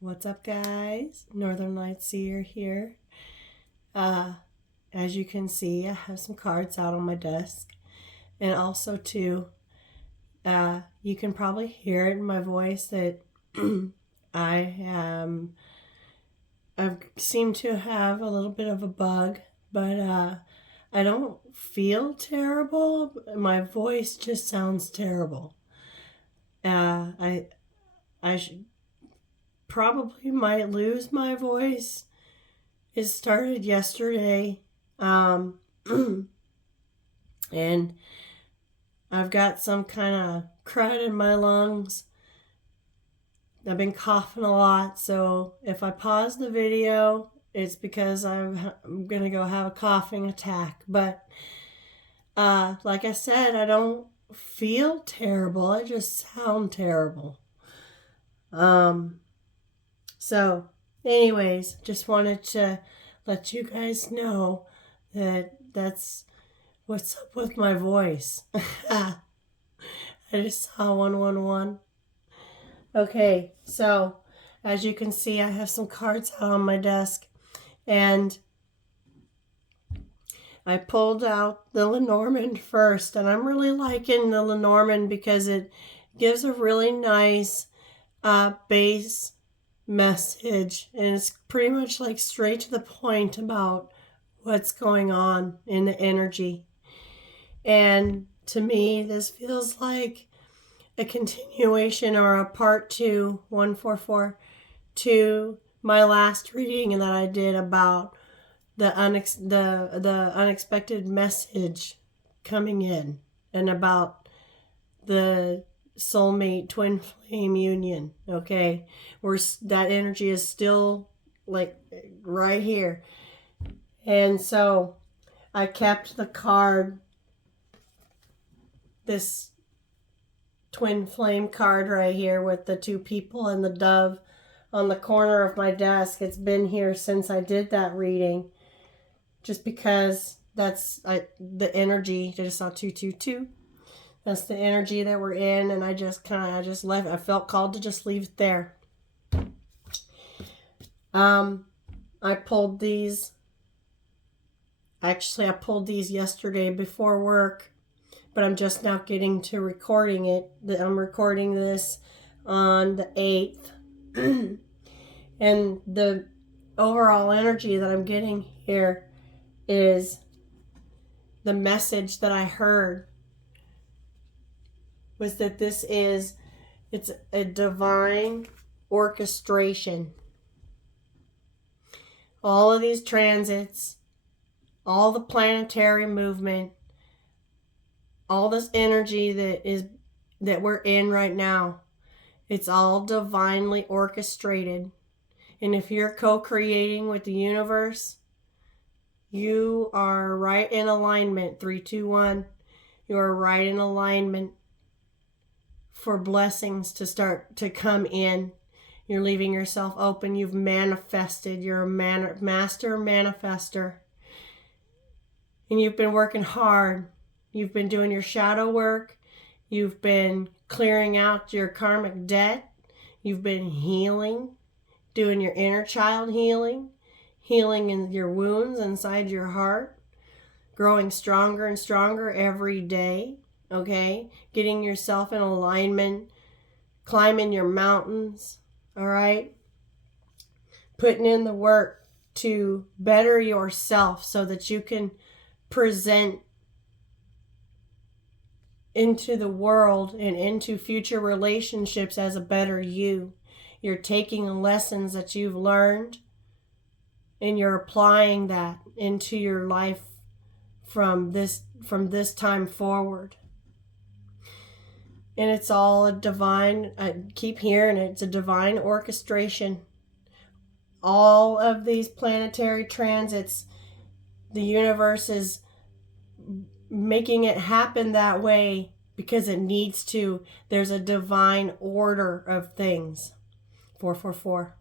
What's up, guys? Northern Light Seer here. As you can see, I have some cards out on my desk. And also, too, you can probably hear it in my voice that I seem to have a little bit of a bug, but I don't feel terrible. My voice just sounds terrible. I probably might lose my voice. It started yesterday, and I've got some kind of crud in my lungs. I've been coughing a lot, so if I pause the video, it's because I'm going to go have a coughing attack. But like I said, I don't feel terrible. I just sound terrible. So, anyways, just wanted to let you guys know that that's what's up with my voice. I just saw 111. Okay, so as you can see, I have some cards out on my desk, and I pulled out the Lenormand first, and I'm really liking the Lenormand because it gives a really nice base message, and it's pretty much like straight to the point about what's going on in the energy. And to me, this feels like a continuation or a part 2, 144, to my last reading that I did about the unexpected message coming in, and about the soulmate twin flame union. Okay, that energy is still like right here. And so I kept the card, this twin flame card right here with the two people and the dove, on the corner of my desk. It's been here since I did that reading, just because that's the energy. I just saw 222. That's the energy that we're in, and I just left. I felt called to just leave it there. I pulled these. Actually, I pulled these yesterday before work, but I'm just now getting to recording it. I'm recording this on the 8th. And the overall energy that I'm getting here is the message that I heard was that it's a divine orchestration. All of these transits, all the planetary movement, all this energy that we're in right now, it's all divinely orchestrated. And if you're co-creating with the universe, you are right in alignment. 321, you are right in alignment for blessings to start to come in. You're leaving yourself open. You've manifested. You're a master manifester. And you've been working hard. You've been doing your shadow work. You've been clearing out your karmic debt. You've been healing, doing your inner child healing in your wounds inside your heart, growing stronger and stronger every day. Okay, getting yourself in alignment, climbing your mountains. All right, putting in the work to better yourself so that you can present into the world and into future relationships as a better you. You're taking the lessons that you've learned and you're applying that into your life from this time forward. And it's all a divine, I keep hearing it, it's a divine orchestration. All of these planetary transits, the universe is making it happen that way because it needs to. There's a divine order of things. 444.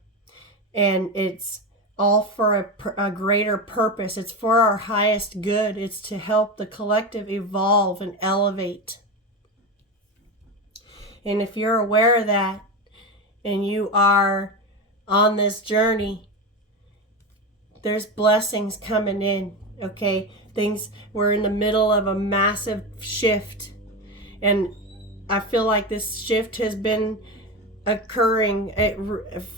And it's all for a greater purpose. It's for our highest good. It's to help the collective evolve and elevate. And if you're aware of that, and you are on this journey. There's blessings coming in, okay? We're in the middle of a massive shift. And I feel like this shift has been occurring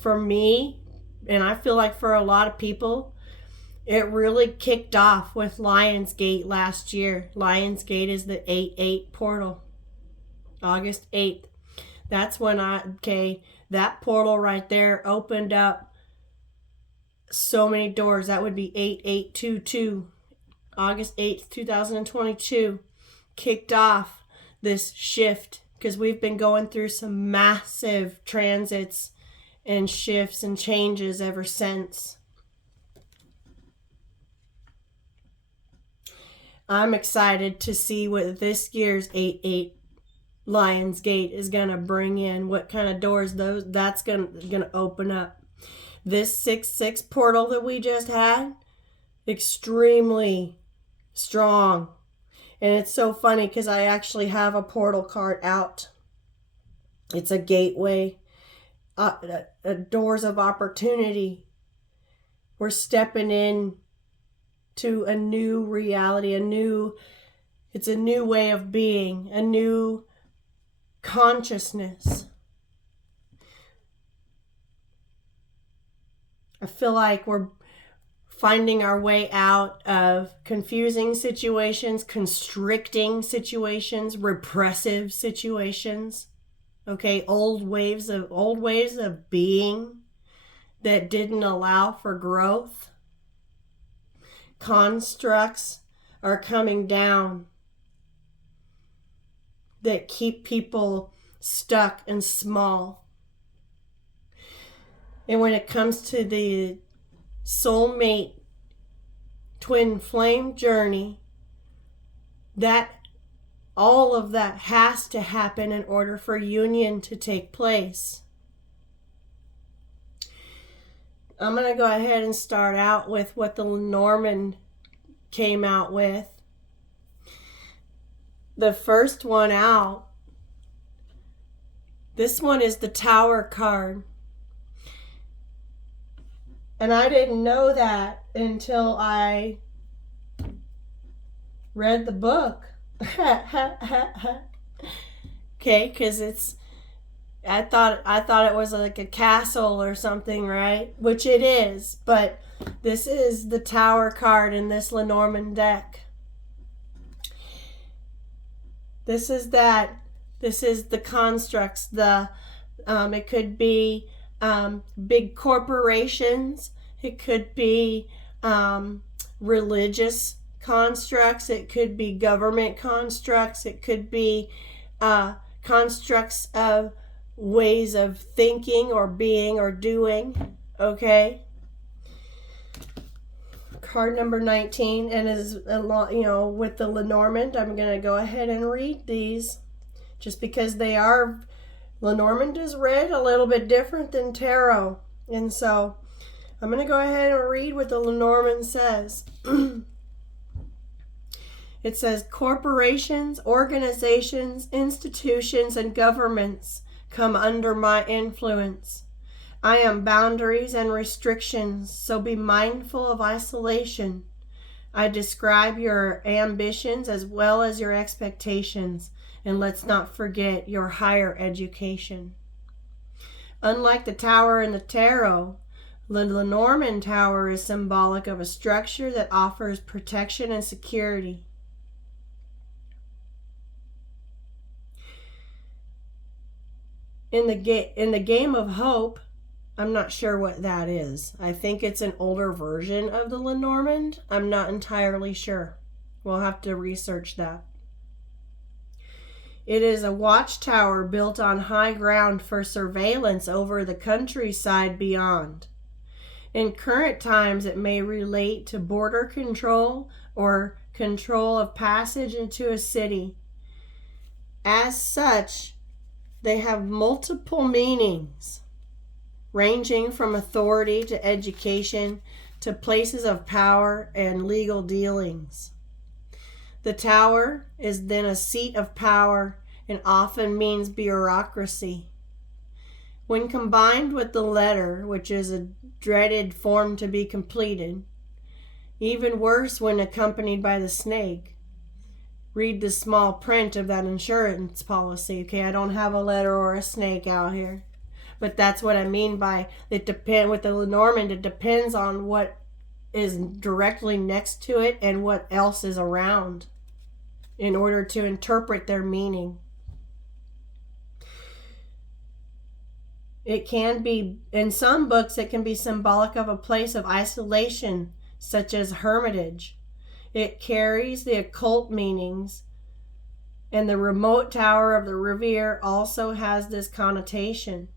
for me, and I feel like for a lot of people. It really kicked off with Lionsgate last year. Lionsgate is the 8/8 portal. August 8th. That's when that portal right there opened up so many doors. That would be 8822. August 8th, 2022 kicked off this shift because we've been going through some massive transits and shifts and changes ever since. I'm excited to see what this year's 8/8 Lionsgate is going to bring in, what kind of doors that's going to open up. This 6/6 portal that we just had, extremely strong. And it's so funny because I actually have a portal card out. It's a gateway, doors of opportunity. We're stepping in to a new reality, it's a new way of being, a new consciousness. I feel like we're finding our way out of confusing situations, constricting situations, repressive situations. Okay, old ways of being that didn't allow for growth. Constructs are coming down that keep people stuck and small. And when it comes to the soulmate twin flame journey, that all of that has to happen in order for union to take place. I'm going to go ahead and start out with what the lenormand came out with. The first one out, this one is the Tower card. And I didn't know that until I read the book. Okay, because I thought it was like a castle or something, right? Which it is, but this is the Tower card in this lenormand deck. This is the constructs, it could be big corporations, it could be religious constructs, it could be government constructs, it could be constructs of ways of thinking or being or doing. Okay, card number 19, and is with the lenormand. I'm going to go ahead and read these just because they are, lenormand is read a little bit different than tarot, and so I'm going to go ahead and read what the lenormand says. It says, corporations, organizations, institutions, and governments come under my influence. I am boundaries and restrictions, so be mindful of isolation. I describe your ambitions as well as your expectations, and let's not forget your higher education. Unlike the tower in the tarot, the lenormand tower is symbolic of a structure that offers protection and security. In the game of hope, I'm not sure what that is. I think it's an older version of the lenormand. I'm not entirely sure. We'll have to research that. It is a watchtower built on high ground for surveillance over the countryside beyond. In current times, it may relate to border control or control of passage into a city. As such, they have multiple meanings, ranging from authority to education to places of power and legal dealings. The tower is then a seat of power and often means bureaucracy. When combined with the letter, which is a dreaded form to be completed, even worse when accompanied by the snake. Read the small print of that insurance policy. Okay, I don't have a letter or a snake out here. But that's what I mean by with the lenormand, it depends on what is directly next to it and what else is around in order to interpret their meaning. It can be, in some books, it can be symbolic of a place of isolation, such as hermitage. It carries the occult meanings, and the remote tower of the Revere also has this connotation.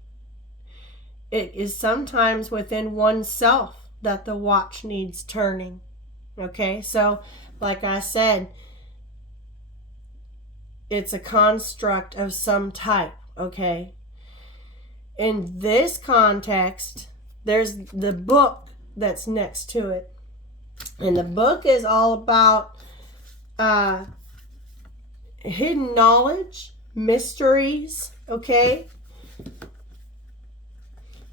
It is sometimes within oneself that the watch needs turning. Okay, so like I said, it's a construct of some type, okay? In this context, there's the book that's next to it. And the book is all about hidden knowledge, mysteries, okay?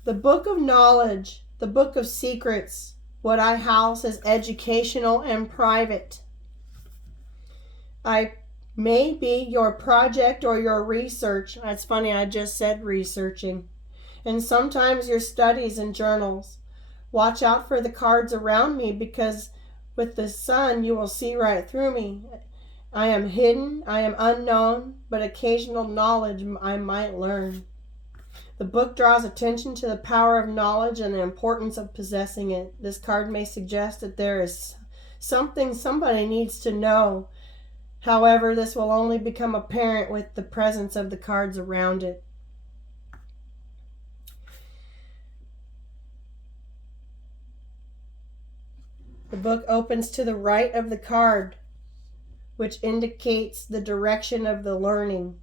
The book of knowledge, the book of secrets, what I house is educational and private. I may be your project or your research. That's funny, I just said researching. And sometimes your studies and journals. Watch out for the cards around me, because with the sun you will see right through me. I am hidden, I am unknown, but occasional knowledge I might learn. The book draws attention to the power of knowledge and the importance of possessing it. This card may suggest that there is something somebody needs to know. However, this will only become apparent with the presence of the cards around it. The book opens to the right of the card, which indicates the direction of the learning.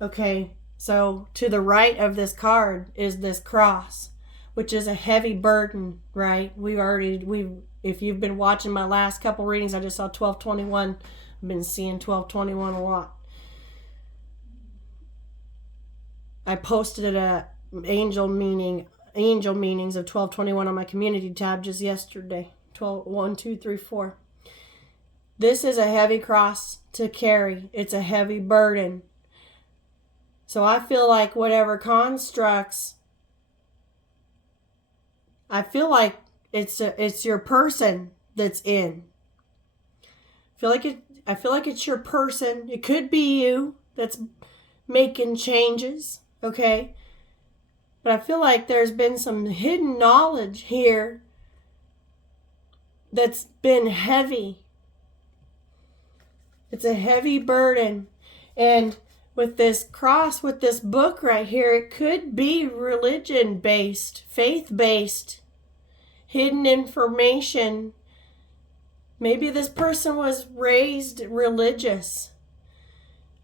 Okay, so to the right of this card is this cross, which is a heavy burden, right? If you've been watching my last couple readings, I just saw 1221. I've been seeing 1221 a lot. I posted angel meanings of 1221 on my community tab just yesterday. 1, 2, 3, 4. This is a heavy cross to carry. It's a heavy burden. So I feel like whatever constructs, I feel like it's your person that's in. I feel like it's your person. It could be you that's making changes, okay? But I feel like there's been some hidden knowledge here that's been heavy. It's a heavy burden. And with this cross, with this book right here, it could be religion-based, faith-based, hidden information. Maybe this person was raised religious.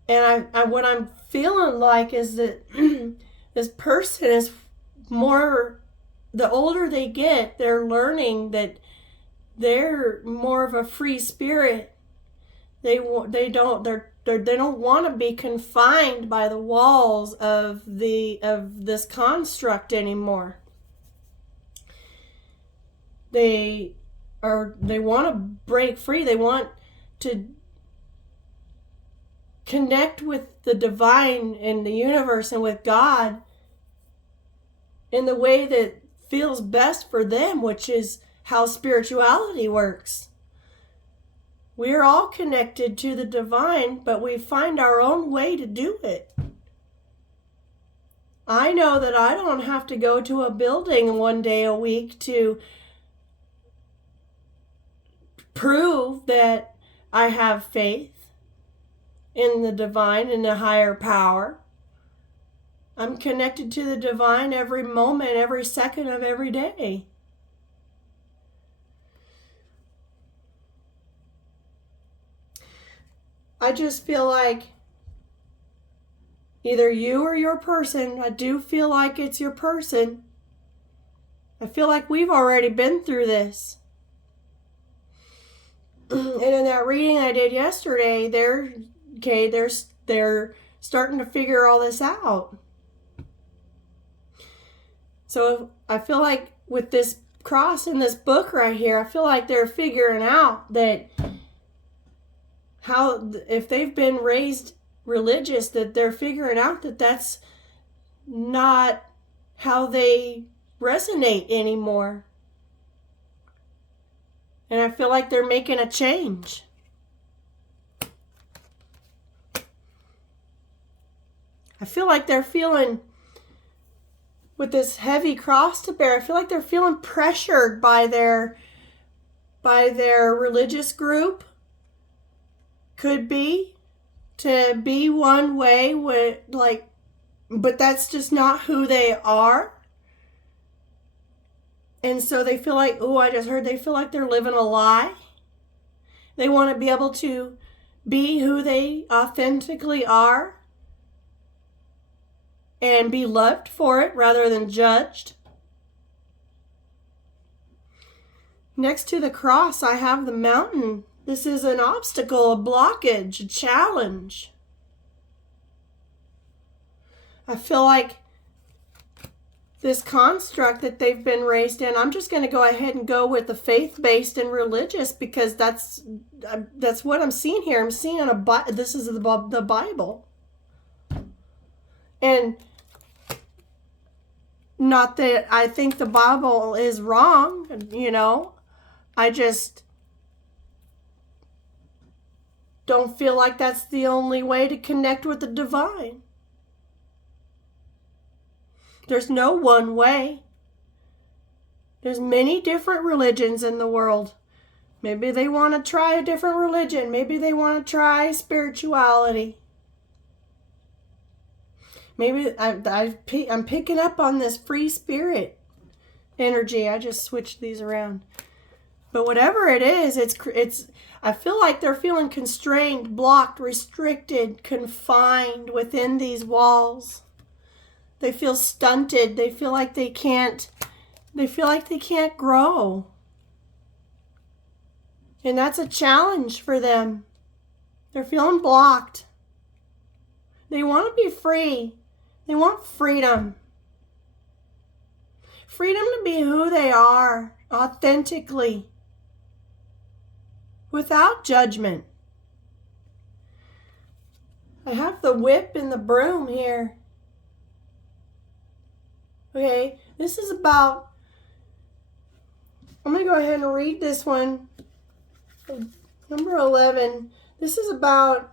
And what I'm feeling like is that this person is more, the older they get, they're learning that they're more of a free spirit. They don't want to be confined by the walls of this construct anymore. They want to break free. They want to connect with the divine and the universe and with God in the way that feels best for them, which is how spirituality works. We're all connected to the divine, but we find our own way to do it. I know that I don't have to go to a building one day a week to prove that I have faith in the divine and the higher power. I'm connected to the divine every moment, every second of every day. I just feel like either you or your person, I do feel like it's your person. I feel like we've already been through this. And in that reading I did yesterday, they're starting to figure all this out. So I feel like with this cross in this book right here, I feel like they're figuring out that how, if they've been raised religious, that they're figuring out that that's not how they resonate anymore. And I feel like they're making a change. I feel like they're feeling, with this heavy cross to bear, I feel like they're feeling pressured by their religious group. Could be to be one way with, like, but that's just not who they are. And so they feel like, oh, I just heard, they feel like they're living a lie. They want to be able to be who they authentically are and be loved for it rather than judged. Next to the cross, I have the mountain. This is an obstacle, a blockage, a challenge. I feel like this construct that they've been raised in, I'm just going to go ahead and go with the faith-based and religious, because that's what I'm seeing here. I'm seeing this is the Bible. And not that I think the Bible is wrong, I just don't feel like that's the only way to connect with the divine. There's no one way. There's many different religions in the world. Maybe they want to try a different religion. Maybe they want to try spirituality. Maybe I'm picking up on this free spirit energy. I just switched these around. But whatever it is, it's. I feel like they're feeling constrained, blocked, restricted, confined within these walls. They feel stunted. They feel like they can't grow. And that's a challenge for them. They're feeling blocked. They want to be free. They want freedom. Freedom to be who they are, authentically, without judgment. I have the whip and the broom here. Okay, this is about, I'm going to go ahead and read this one. Number 11. This is about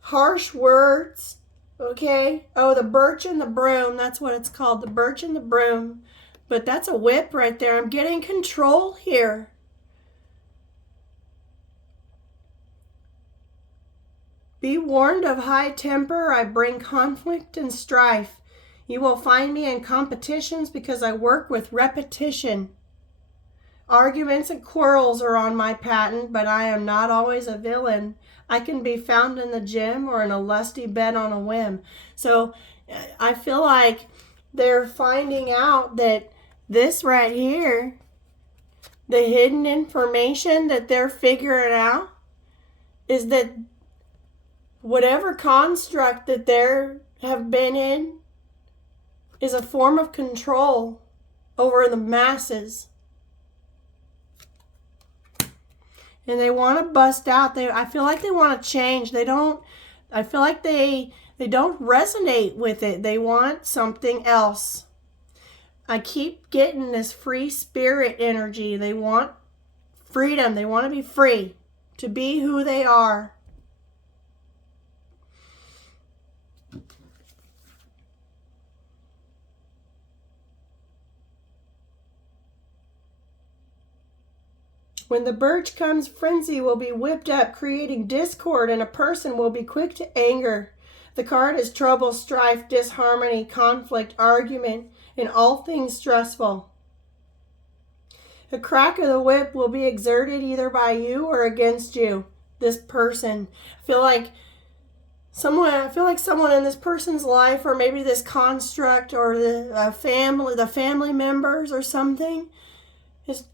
harsh words. Okay. Oh, the birch and the broom. That's what it's called. The birch and the broom. But that's a whip right there. I'm getting control here. Be warned of high temper. I bring conflict and strife. You will find me in competitions because I work with repetition. Arguments and quarrels are on my patent, but I am not always a villain. I can be found in the gym or in a lusty bed on a whim. So I feel like they're finding out that this right here, the hidden information that they're figuring out, is that whatever construct that they have been in is a form of control over the masses. And they want to bust out. I feel like they want to change. I feel like they don't resonate with it. They want something else. I keep getting this free spirit energy. They want freedom. They want to be free, to be who they are. When the birch comes, frenzy will be whipped up, creating discord, and a person will be quick to anger. The card is trouble, strife, disharmony, conflict, argument, and all things stressful. The crack of the whip will be exerted either by you or against you, this person. I feel like someone in this person's life, or maybe this construct, or the family members or something, is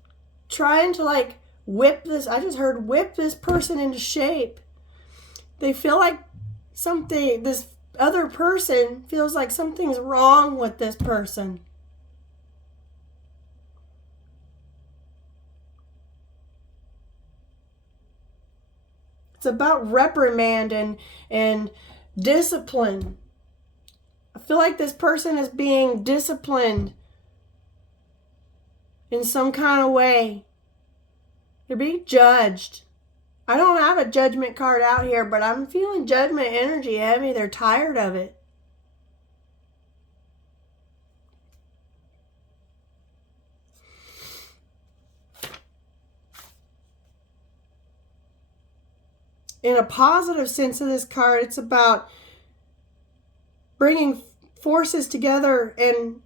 trying to whip this. I just heard whip this person into shape. They feel like this other person feels like something's wrong with this person. It's about reprimand and discipline. I feel like this person is being disciplined in some kind of way. They're being judged. I don't have a judgment card out here, but I'm feeling judgment energy heavy. They're tired of it. In a positive sense of this card, it's about bringing forces together and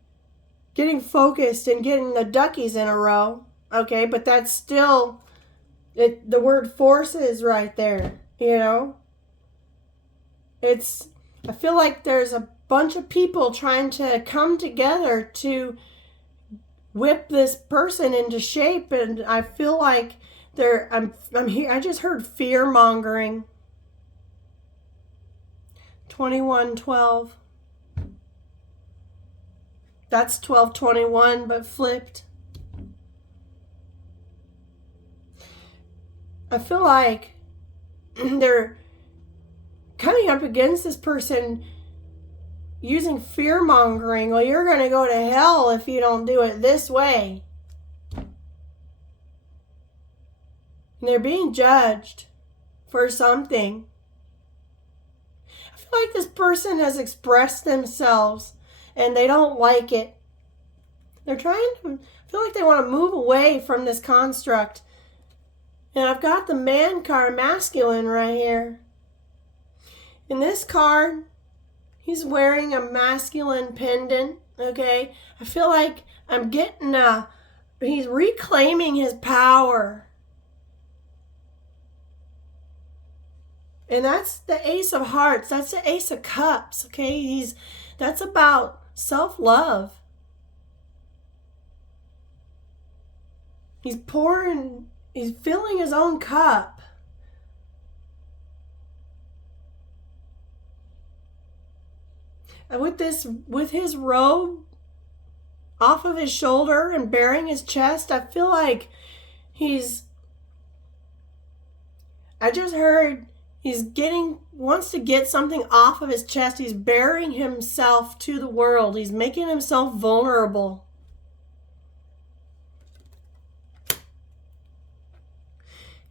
getting focused and getting the duckies in a row. Okay, but that's still, the word forces right there, you know? I feel like there's a bunch of people trying to come together to whip this person into shape, and I feel like I'm here. I just heard fear mongering. 2112. That's 1221, but flipped. I feel like they're coming up against this person using fear mongering. Well, you're going to go to hell if you don't do it this way. And they're being judged for something. I feel like this person has expressed themselves and they don't like it. They're trying to, I feel like they want to move away from this construct. And I've got the man card, masculine, right here. In this card, he's wearing a masculine pendant, okay? I feel like I'm getting he's reclaiming his power. And that's the Ace of Hearts. That's the Ace of Cups, okay? That's about self-love. He's filling his own cup. And with his robe off of his shoulder and bearing his chest, I feel like I just heard wants to get something off of his chest. He's bearing himself to the world. He's making himself vulnerable.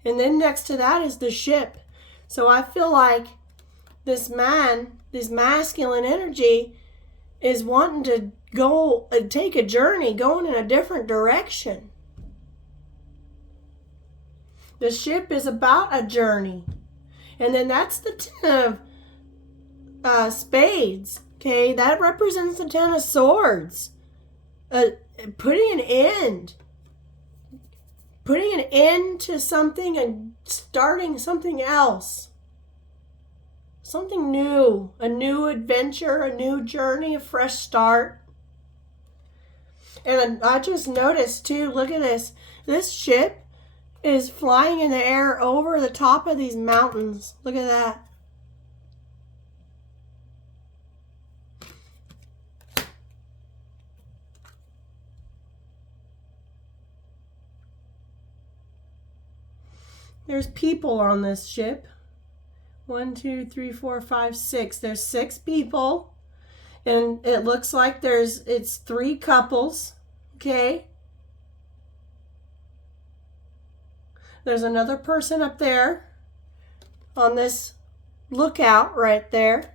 And then next to that is the ship. So I feel like this masculine energy is wanting to go and take a journey, going in a different direction. The ship is about a journey. And then that's the 10 of spades. Okay, that represents the 10 of swords. Putting an end to something and starting something else. Something new, a new adventure, a new journey, a fresh start. And I just noticed too, look at this. This ship is flying in the air over the top of these mountains. Look at that. There's people on this ship. 1, 2, 3, 4, 5, 6. There's 6 people. And it looks like it's 3 couples. Okay. There's another person up there on this lookout right there.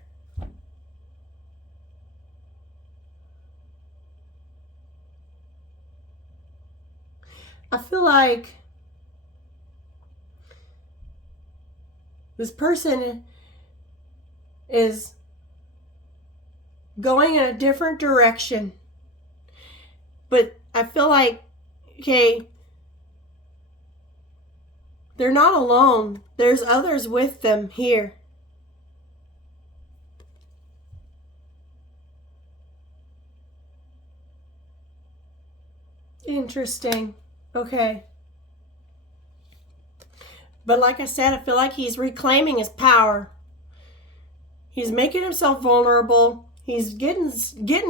I feel like this person is going in a different direction. But I feel like, okay, they're not alone. There's others with them here. Interesting. Okay. But like I said, I feel like he's reclaiming his power. He's making himself vulnerable. He's getting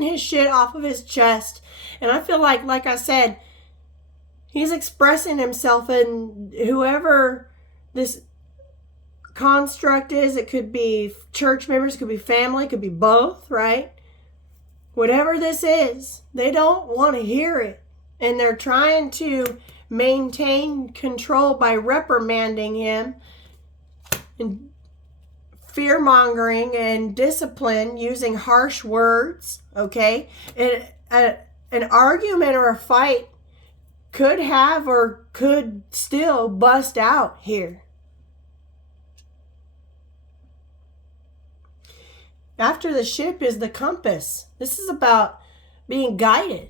his shit off of his chest. And I feel like I said, he's expressing himself, and whoever this construct is, it could be church members, it could be family, it could be both, right? Whatever this is, they don't want to hear it. And they're trying to maintain control by reprimanding him and fear-mongering and discipline using harsh words, okay? And an argument or a fight could have or could still bust out here. After the ship is the compass. This is about being guided.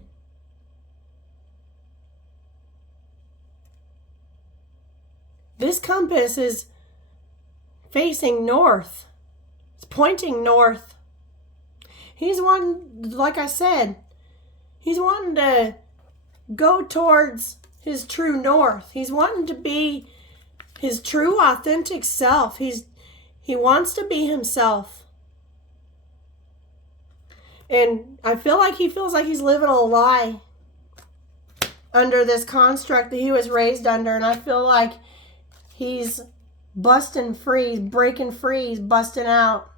This compass is facing north. It's pointing north. He's wanting, like I said, he's wanting to go towards his true north. He's wanting to be his true, authentic self. He wants to be himself. And I feel like he feels like he's living a lie under this construct that he was raised under. And I feel like he's busting free, he's breaking free, he's busting out.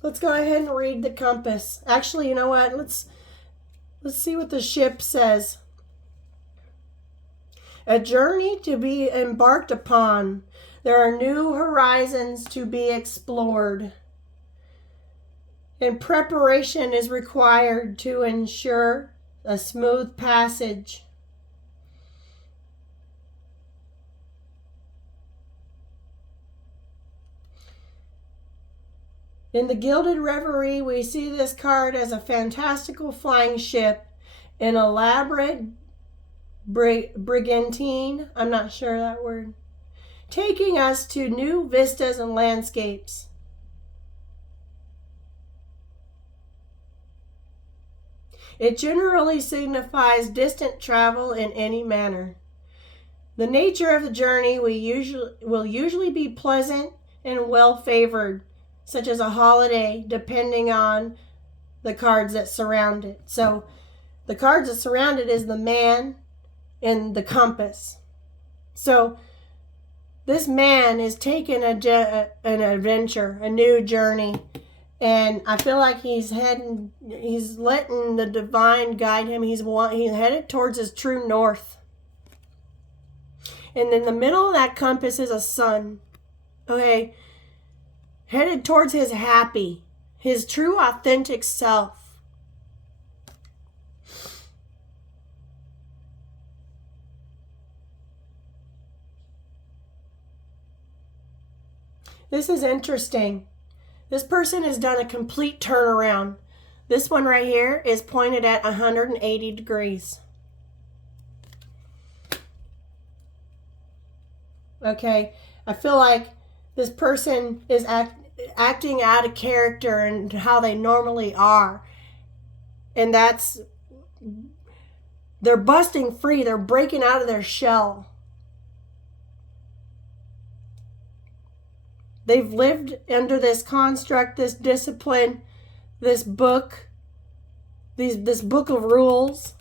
Let's go ahead and read the compass. Actually, you know what? Let's see what the ship says. A journey to be embarked upon. There are new horizons to be explored. And preparation is required to ensure a smooth passage. In the Gilded Reverie, we see this card as a fantastical flying ship, an elaborate brigantine, I'm not sure that word, taking us to new vistas and landscapes. It generally signifies distant travel in any manner. The nature of the journey will usually be pleasant and well-favored, such as a holiday, depending on the cards that surround it. So the cards that surround it is the man and the compass. So this man is taking an adventure, a new journey. And I feel like he's letting the divine guide him. He's headed towards his true north. And in the middle of that compass is a sun. Okay. Headed towards his happy, his true authentic self. This is interesting. This person has done a complete turnaround. This one right here is pointed at 180 degrees. Okay, I feel like this person is acting out of character and how they normally are. And they're busting free. They're breaking out of their shell. They've lived under this construct, this discipline, this book of rules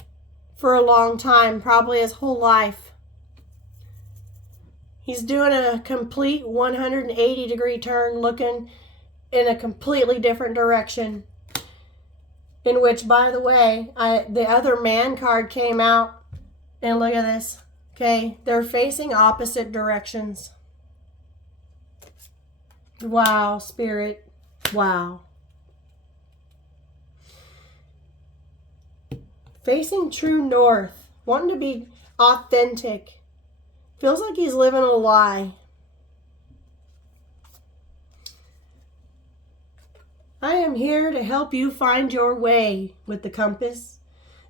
for a long time, probably his whole life. He's doing a complete 180-degree turn, looking in a completely different direction. In which, by the way, the other man card came out, and look at this. Okay, they're facing opposite directions. Wow, Spirit. Wow. Facing true north, wanting to be authentic. Feels like he's living a lie. I am here to help you find your way with the compass.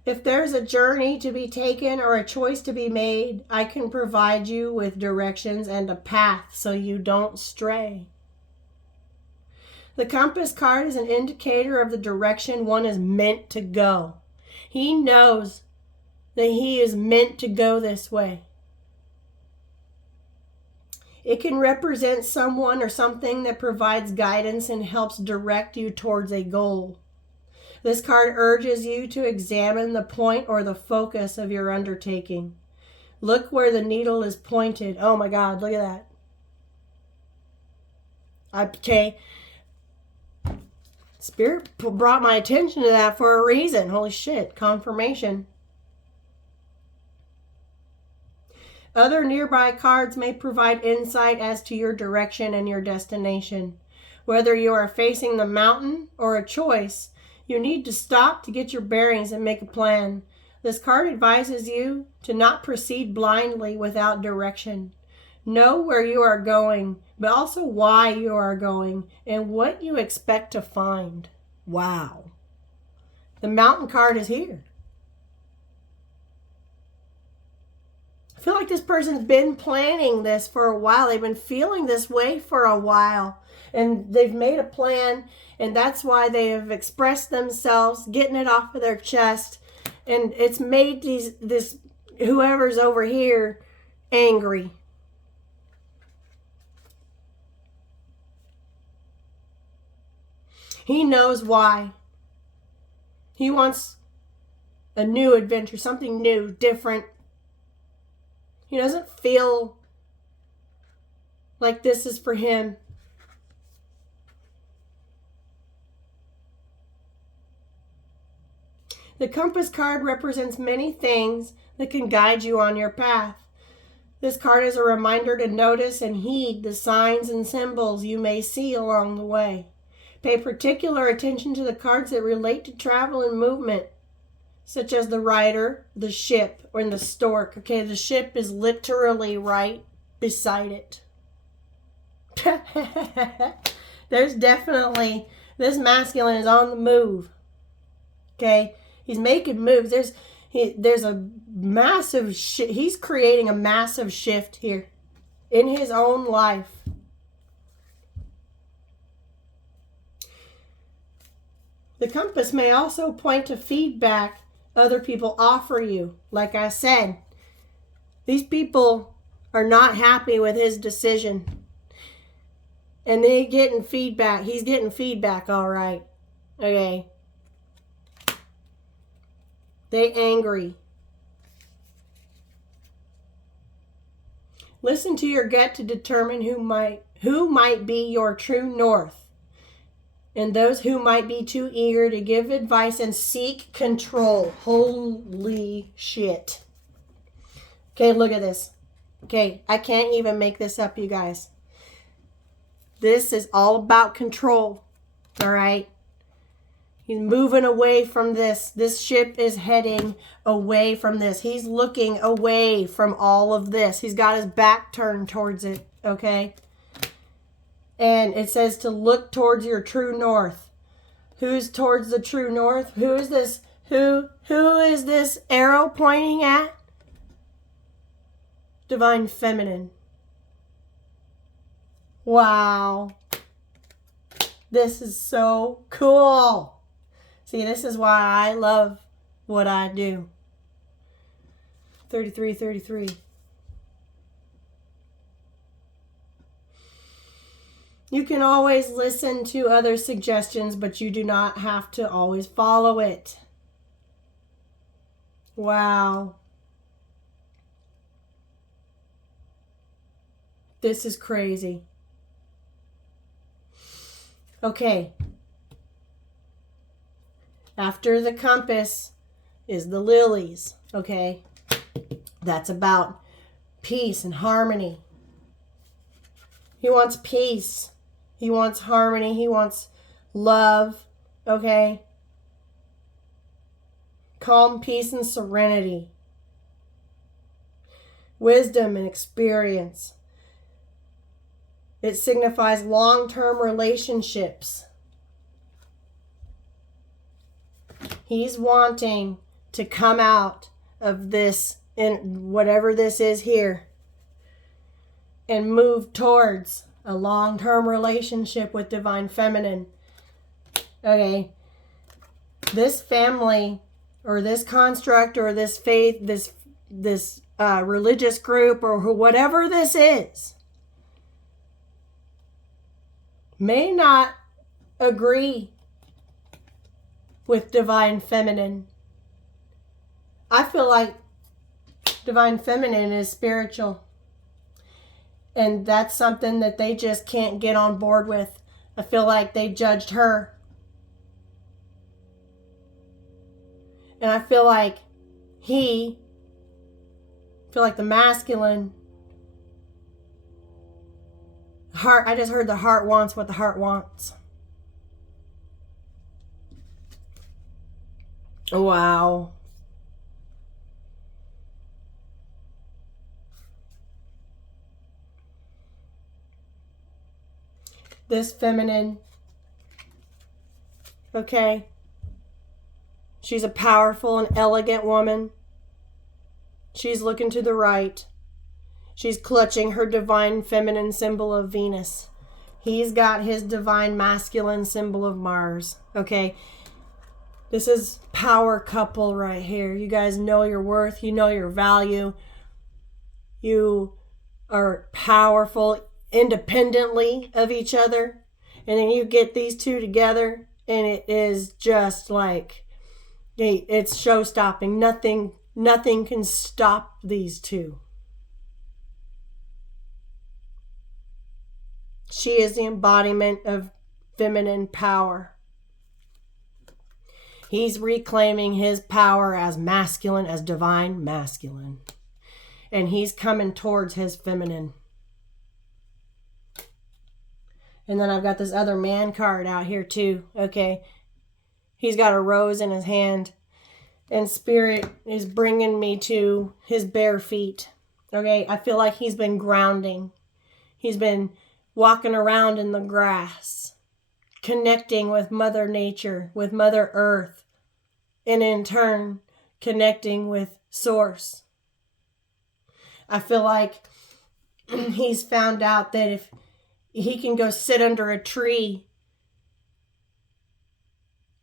If there's a journey to be taken or a choice to be made, I can provide you with directions and a path so you don't stray. The compass card is an indicator of the direction one is meant to go. He knows that he is meant to go this way. It can represent someone or something that provides guidance and helps direct you towards a goal. This card urges you to examine the point or the focus of your undertaking. Look where the needle is pointed. Oh my God, look at that. Okay. Spirit brought my attention to that for a reason. Holy shit, confirmation. Other nearby cards may provide insight as to your direction and your destination. Whether you are facing the mountain or a choice, you need to stop to get your bearings and make a plan. This card advises you to not proceed blindly without direction. Know where you are going, but also why you are going and what you expect to find. Wow. The mountain card is here. I feel like this person's been planning this for a while. They've been feeling this way for a while. And they've made a plan. And that's why they have expressed themselves, getting it off of their chest. And it's made this whoever's over here angry. He knows why. He wants a new adventure, something new, different. He doesn't feel like this is for him. The compass card represents many things that can guide you on your path. This card is a reminder to notice and heed the signs and symbols you may see along the way. Pay particular attention to the cards that relate to travel and movement, such as the rider, the ship, or the stork. Okay, the ship is literally right beside it. There's definitely, this masculine is on the move. Okay, he's making moves. There's a massive he's creating a massive shift here in his own life. The compass may also point to feedback other people offer you. Like I said, these people are not happy with his decision. And they're getting feedback. He's getting feedback, all right. Okay. They angry. Listen to your gut to determine who might be your true north. And those who might be too eager to give advice and seek control. Holy shit. Okay, look at this. Okay, I can't even make this up, you guys. This is all about control. All right? He's moving away from this. This ship is heading away from this. He's looking away from all of this. He's got his back turned towards it, okay? And it says to look towards your true north. Who's towards the true north? Who is this? Who is this arrow pointing at? Divine Feminine. Wow. This is so cool. See, this is why I love what I do. 33. You can always listen to other suggestions, but you do not have to always follow it. Wow. This is crazy. Okay. After the compass is the lilies, okay? That's about peace and harmony. He wants peace. He wants harmony. He wants love, okay? Calm, peace, and serenity. Wisdom and experience. It signifies long-term relationships. He's wanting to come out of this, in whatever this is here, and move towards a long-term relationship with Divine Feminine. Okay. This family or this construct or this faith, this religious group or whatever this is, may not agree with divine feminine. I feel like divine feminine is spiritual. And that's something that they just can't get on board with. I feel like they judged her. And I feel like the masculine heart, I just heard the heart wants what the heart wants. Wow. This feminine, okay, she's a powerful and elegant woman. She's looking to the right. She's clutching her divine feminine symbol of Venus. He's got his divine masculine symbol of Mars, okay? This is power couple right here. You guys know your worth. You know your value. You are powerful independently of each other, and then you get these two together and it is just like it's show-stopping. Nothing can stop these two. She is the embodiment of feminine power. He's reclaiming his power as masculine, as divine masculine, and he's coming towards his feminine. And then I've got this other man card out here too, okay? He's got a rose in his hand, and Spirit is bringing me to his bare feet, okay? I feel like he's been grounding. He's been walking around in the grass, connecting with Mother Nature, with Mother Earth, and in turn, connecting with Source. I feel like he's found out that if he can go sit under a tree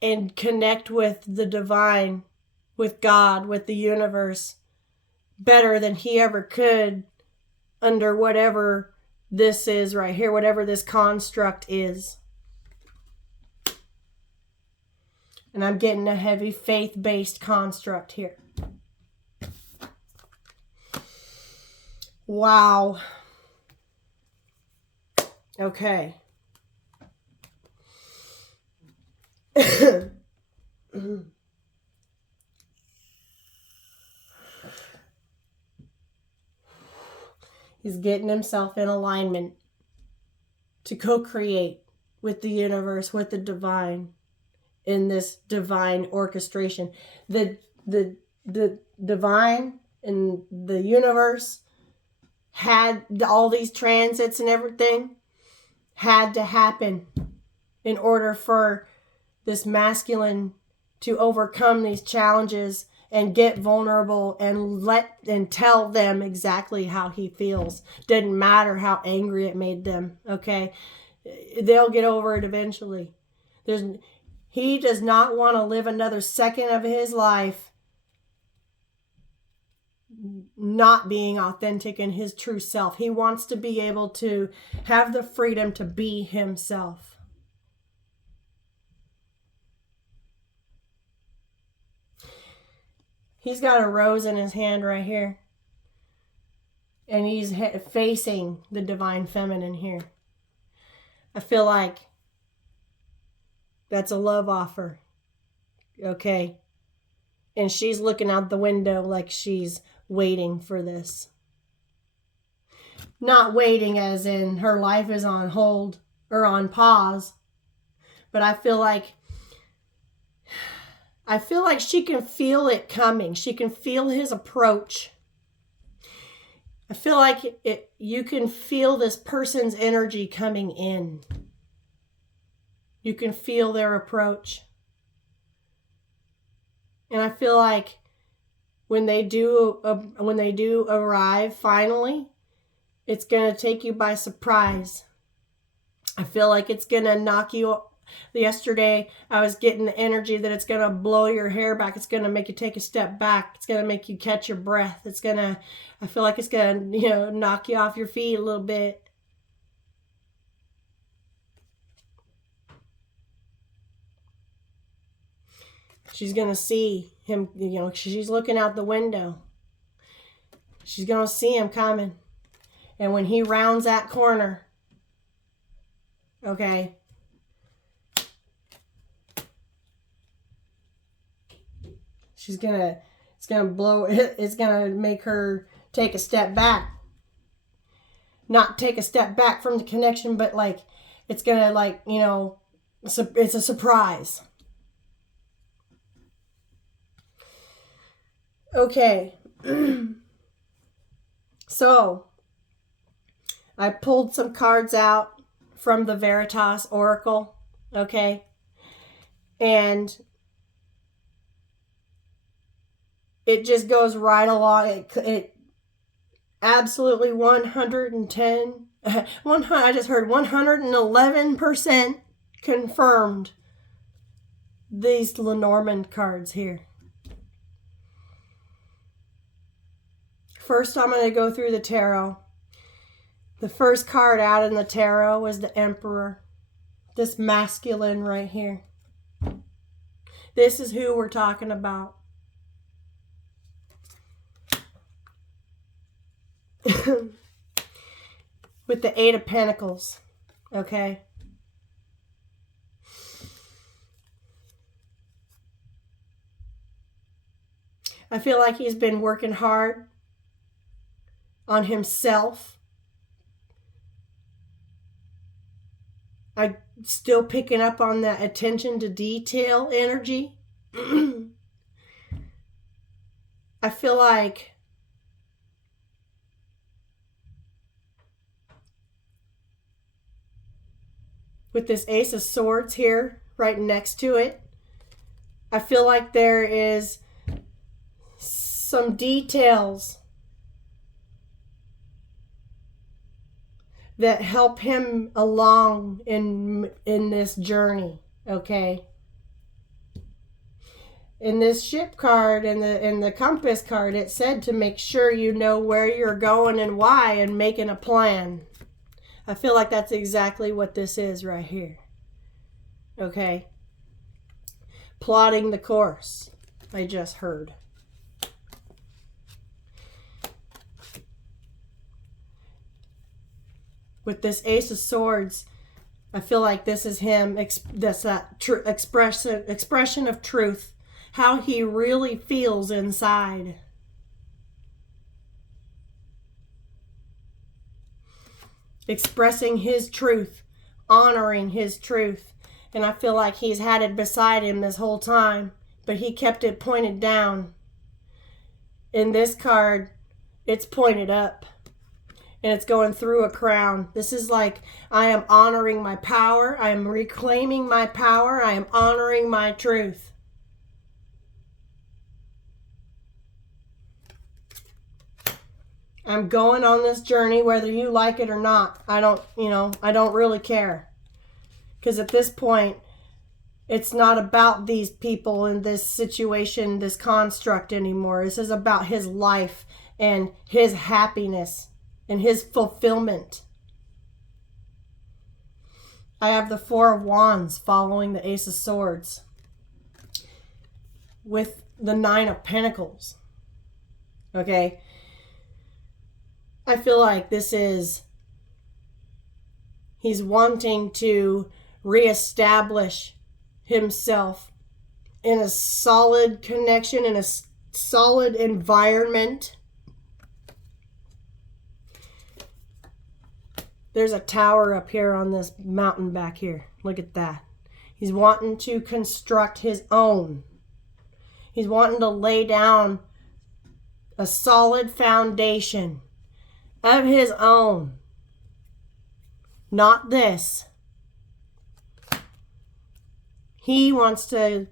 and connect with the divine, with God, with the universe, better than he ever could under whatever this is right here, whatever this construct is. And I'm getting a heavy faith-based construct here. Wow. Okay. He's getting himself in alignment to co-create with the universe, with the divine, in this divine orchestration. The divine and the universe had all these transits and everything had to happen in order for this masculine to overcome these challenges and get vulnerable and tell them exactly how he feels. Didn't matter how angry it made them, okay? They'll get over it eventually. He does not want to live another second of his life not being authentic in his true self. He wants to be able to have the freedom to be himself. He's got a rose in his hand right here. And he's facing the divine feminine here. I feel like that's a love offer. Okay. And she's looking out the window like she's waiting for this. Not waiting as in her life is on hold or on pause. But I feel like she can feel it coming. She can feel his approach. I feel like you can feel this person's energy coming in. You can feel their approach. And I feel like when they do arrive finally, it's going to take you by surprise. I feel like it's going to knock you up. Yesterday, I was getting the energy that it's going to blow your hair back. It's going to make you take a step back. It's going to make you catch your breath. I feel like it's going to, knock you off your feet a little bit. She's going to see him, she's looking out the window. She's going to see him coming. And when he rounds that corner, okay, it's going to make her take a step back. Not take a step back from the connection, but like, it's going to like, it's a surprise. Okay. So, I pulled some cards out from the Veritas Oracle, okay? And it just goes right along. It absolutely 110, I just heard 111% confirmed these Lenormand cards here. First, I'm going to go through the tarot. The first card out in the tarot was the Emperor. This masculine right here. This is who we're talking about. With the Eight of Pentacles. Okay. I feel like he's been working hard on himself. I'm still picking up on that attention to detail energy. I feel like with this Ace of Swords here right next to it, I feel like there is some details that help him along in this journey, okay? In this ship card and the compass card, it said to make sure you know where you're going and why and making a plan. I feel like that's exactly what this is right here. Okay? Plotting the course, I just heard. With this Ace of Swords, I feel like this is him. That's that expression of truth. How he really feels inside. Expressing his truth. Honoring his truth. And I feel like he's had it beside him this whole time. But he kept it pointed down. In this card, it's pointed up. And it's going through a crown. This is like, I am honoring my power. I am reclaiming my power. I am honoring my truth. I'm going on this journey whether you like it or not. I don't really care. Because at this point, it's not about these people in this situation, this construct anymore. This is about his life and his happiness. And his fulfillment. I have the Four of Wands following the Ace of Swords. With the Nine of Pentacles. Okay. I feel like this is... He's wanting to reestablish himself in a solid connection, in a solid environment. There's a tower up here on this mountain back here. Look at that. He's wanting to construct his own. He's wanting to lay down a solid foundation of his own. Not this. He wants to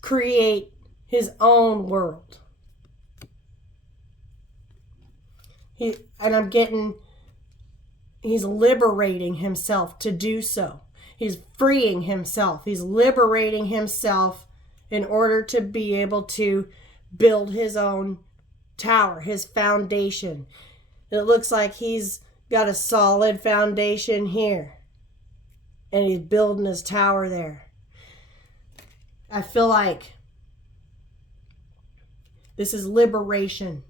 create his own world. He's liberating himself to do so. He's freeing himself. He's liberating himself in order to be able to build his own tower, his foundation. It looks like he's got a solid foundation here. And he's building his tower there. I feel like this is liberation.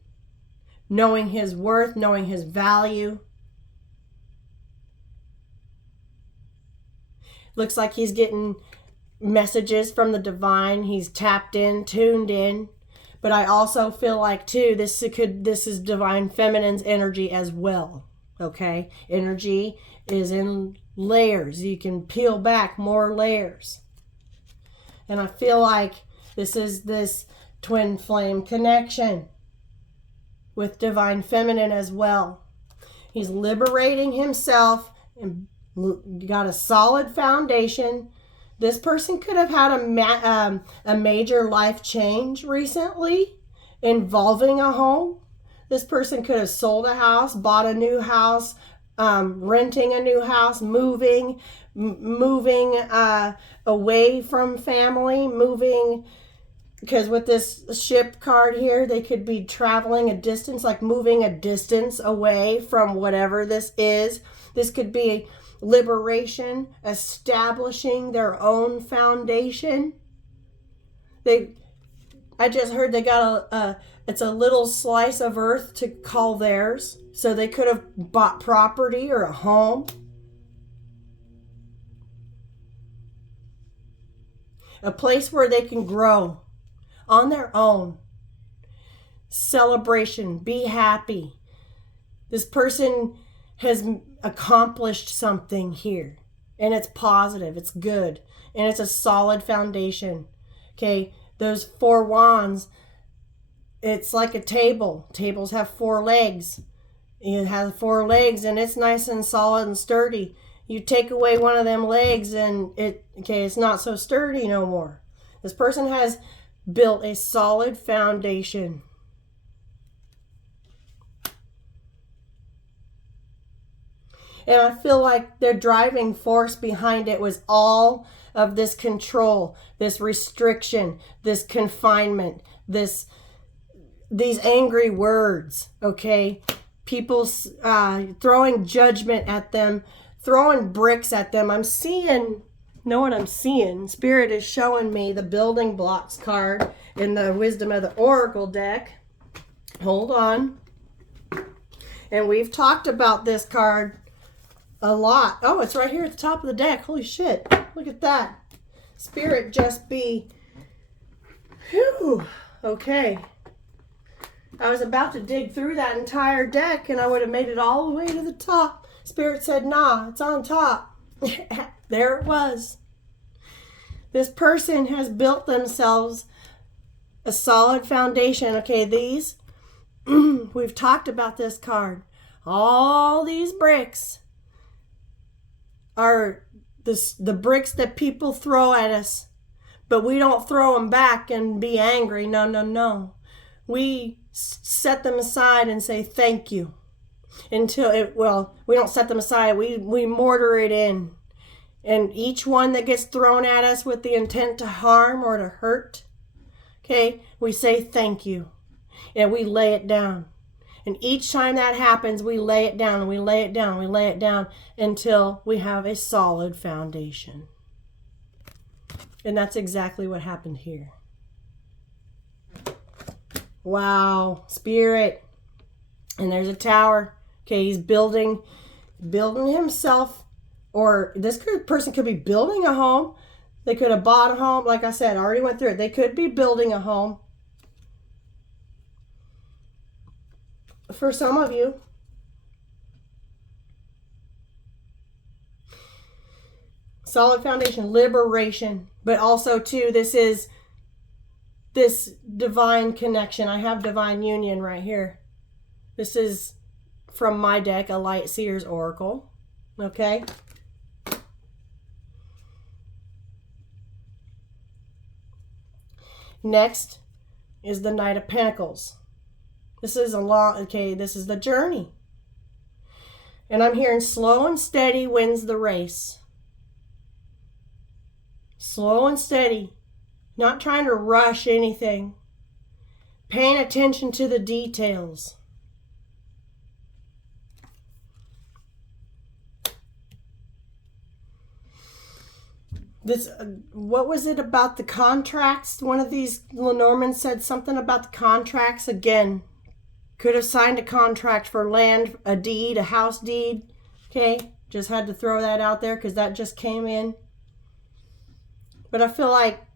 Knowing his worth, knowing his value. Looks like he's getting messages from the divine. He's tapped in, tuned in. But I also feel like too, this is divine feminine's energy as well. Okay? Energy is in layers. You can peel back more layers. And I feel like this is this twin flame connection with divine feminine as well. He's liberating himself and got a solid foundation. This person could have had a major life change recently involving a home. This person could have sold a house, bought a new house, renting a new house, moving away from family, moving, because with this ship card here, they could be traveling a distance, like moving a distance away from whatever this is. This could be liberation, establishing their own foundation. I just heard they got it's a little slice of earth to call theirs. So they could have bought property or a home. A place where they can grow on their own. Celebration, be happy. This person has accomplished something here, and it's positive, it's good, and it's a solid foundation. Okay, those 4 wands, it's like a table. Tables have 4 legs. It has 4 legs, and it's nice and solid and sturdy. You take away one of them legs, and it's not so sturdy no more. This person has built a solid foundation. And I feel like the driving force behind it was all of this control, this restriction, this confinement, these angry words, okay? People throwing judgment at them, throwing bricks at them. I'm seeing, know what I'm seeing? Spirit is showing me the building blocks card in the Wisdom of the Oracle deck. Hold on. And we've talked about this card a lot. Oh, it's right here at the top of the deck. Holy shit. Look at that. Spirit just be... Whew. Okay. I was about to dig through that entire deck and I would have made it all the way to the top. Spirit said, nah, it's on top. There it was. This person has built themselves a solid foundation. Okay, these, we've talked about this card. All these bricks are the bricks that people throw at us, but we don't throw them back and be angry. No, no, no. We set them aside and say thank you until we don't set them aside. We mortar it in, and each one that gets thrown at us with the intent to harm or to hurt, okay, we say thank you and we lay it down. And each time that happens, we lay it down and we lay it down, we lay it down until we have a solid foundation. And that's exactly what happened here. Wow, Spirit. And there's a tower. Okay, he's building himself, or this person could be building a home. They could have bought a home. Like I said, I already went through it. They could be building a home. For some of you, solid foundation, liberation, but also too, this is this divine connection. I have divine union right here. This is from my deck, a Light Seer's Oracle. Okay. Next is the Knight of Pentacles. This is this is the journey. And I'm hearing slow and steady wins the race. Slow and steady. Not trying to rush anything. Paying attention to the details. this, what was it about the contracts? One of these Lenormand said something about the contracts again. Could have signed a contract for land, a deed, a house deed. Okay, just had to throw that out there because that just came in. But I feel like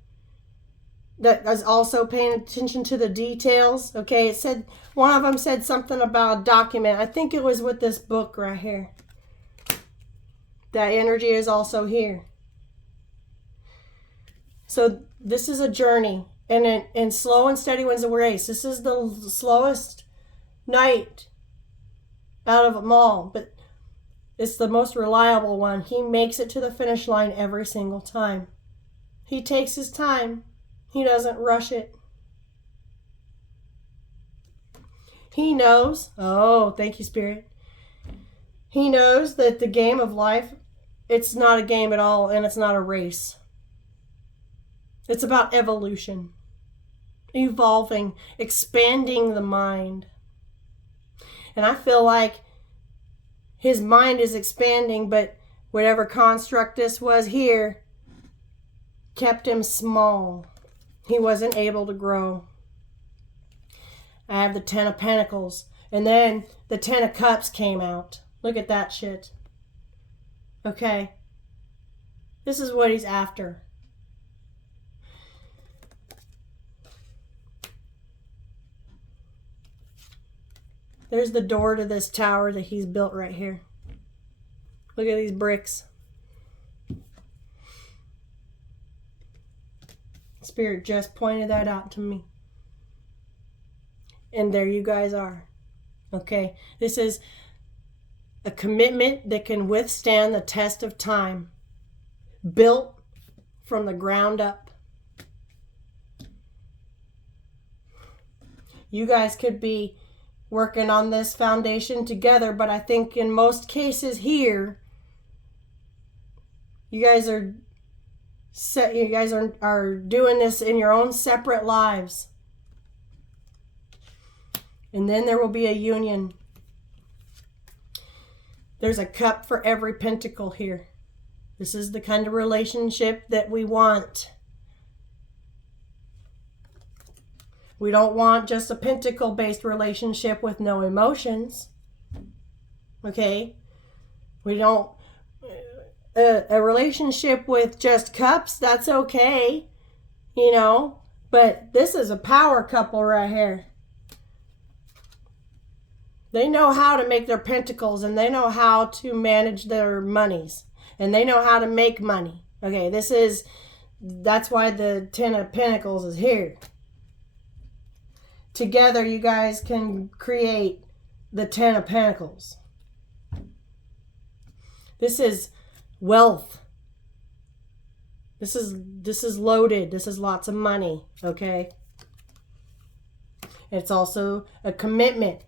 that was also paying attention to the details. Okay, it said, one of them said something about a document. I think it was with this book right here. That energy is also here. So this is a journey, and slow and steady wins the race. This is the slowest night out of them all, but it's the most reliable one. He makes it to the finish line every single time. He takes his time. He doesn't rush it. He knows, oh, thank you, Spirit. He knows that the game of life, it's not a game at all, and it's not a race. It's about evolution, evolving, expanding the mind. And I feel like his mind is expanding, but whatever construct this was here kept him small. He wasn't able to grow. I have the 10 of Pentacles, and then the 10 of Cups came out. Look at that shit. Okay. This is what he's after. There's the door to this tower that he's built right here. Look at these bricks. Spirit just pointed that out to me. And there you guys are. Okay, this is a commitment that can withstand the test of time. Built from the ground up. You guys could be working on this foundation together, but I think in most cases here, you guys are doing this in your own separate lives. And then there will be a union. There's a cup for every pentacle here. This is the kind of relationship that we want. We don't want just a pentacle-based relationship with no emotions. Okay? We don't... A relationship with just cups, that's okay. You know? But this is a power couple right here. They know how to make their pentacles, and they know how to manage their monies. And they know how to make money. Okay, that's why the 10 of Pentacles is here. Together, you guys can create the 10 of Pentacles. This is wealth. This is loaded. This is lots of money, okay? It's also a commitment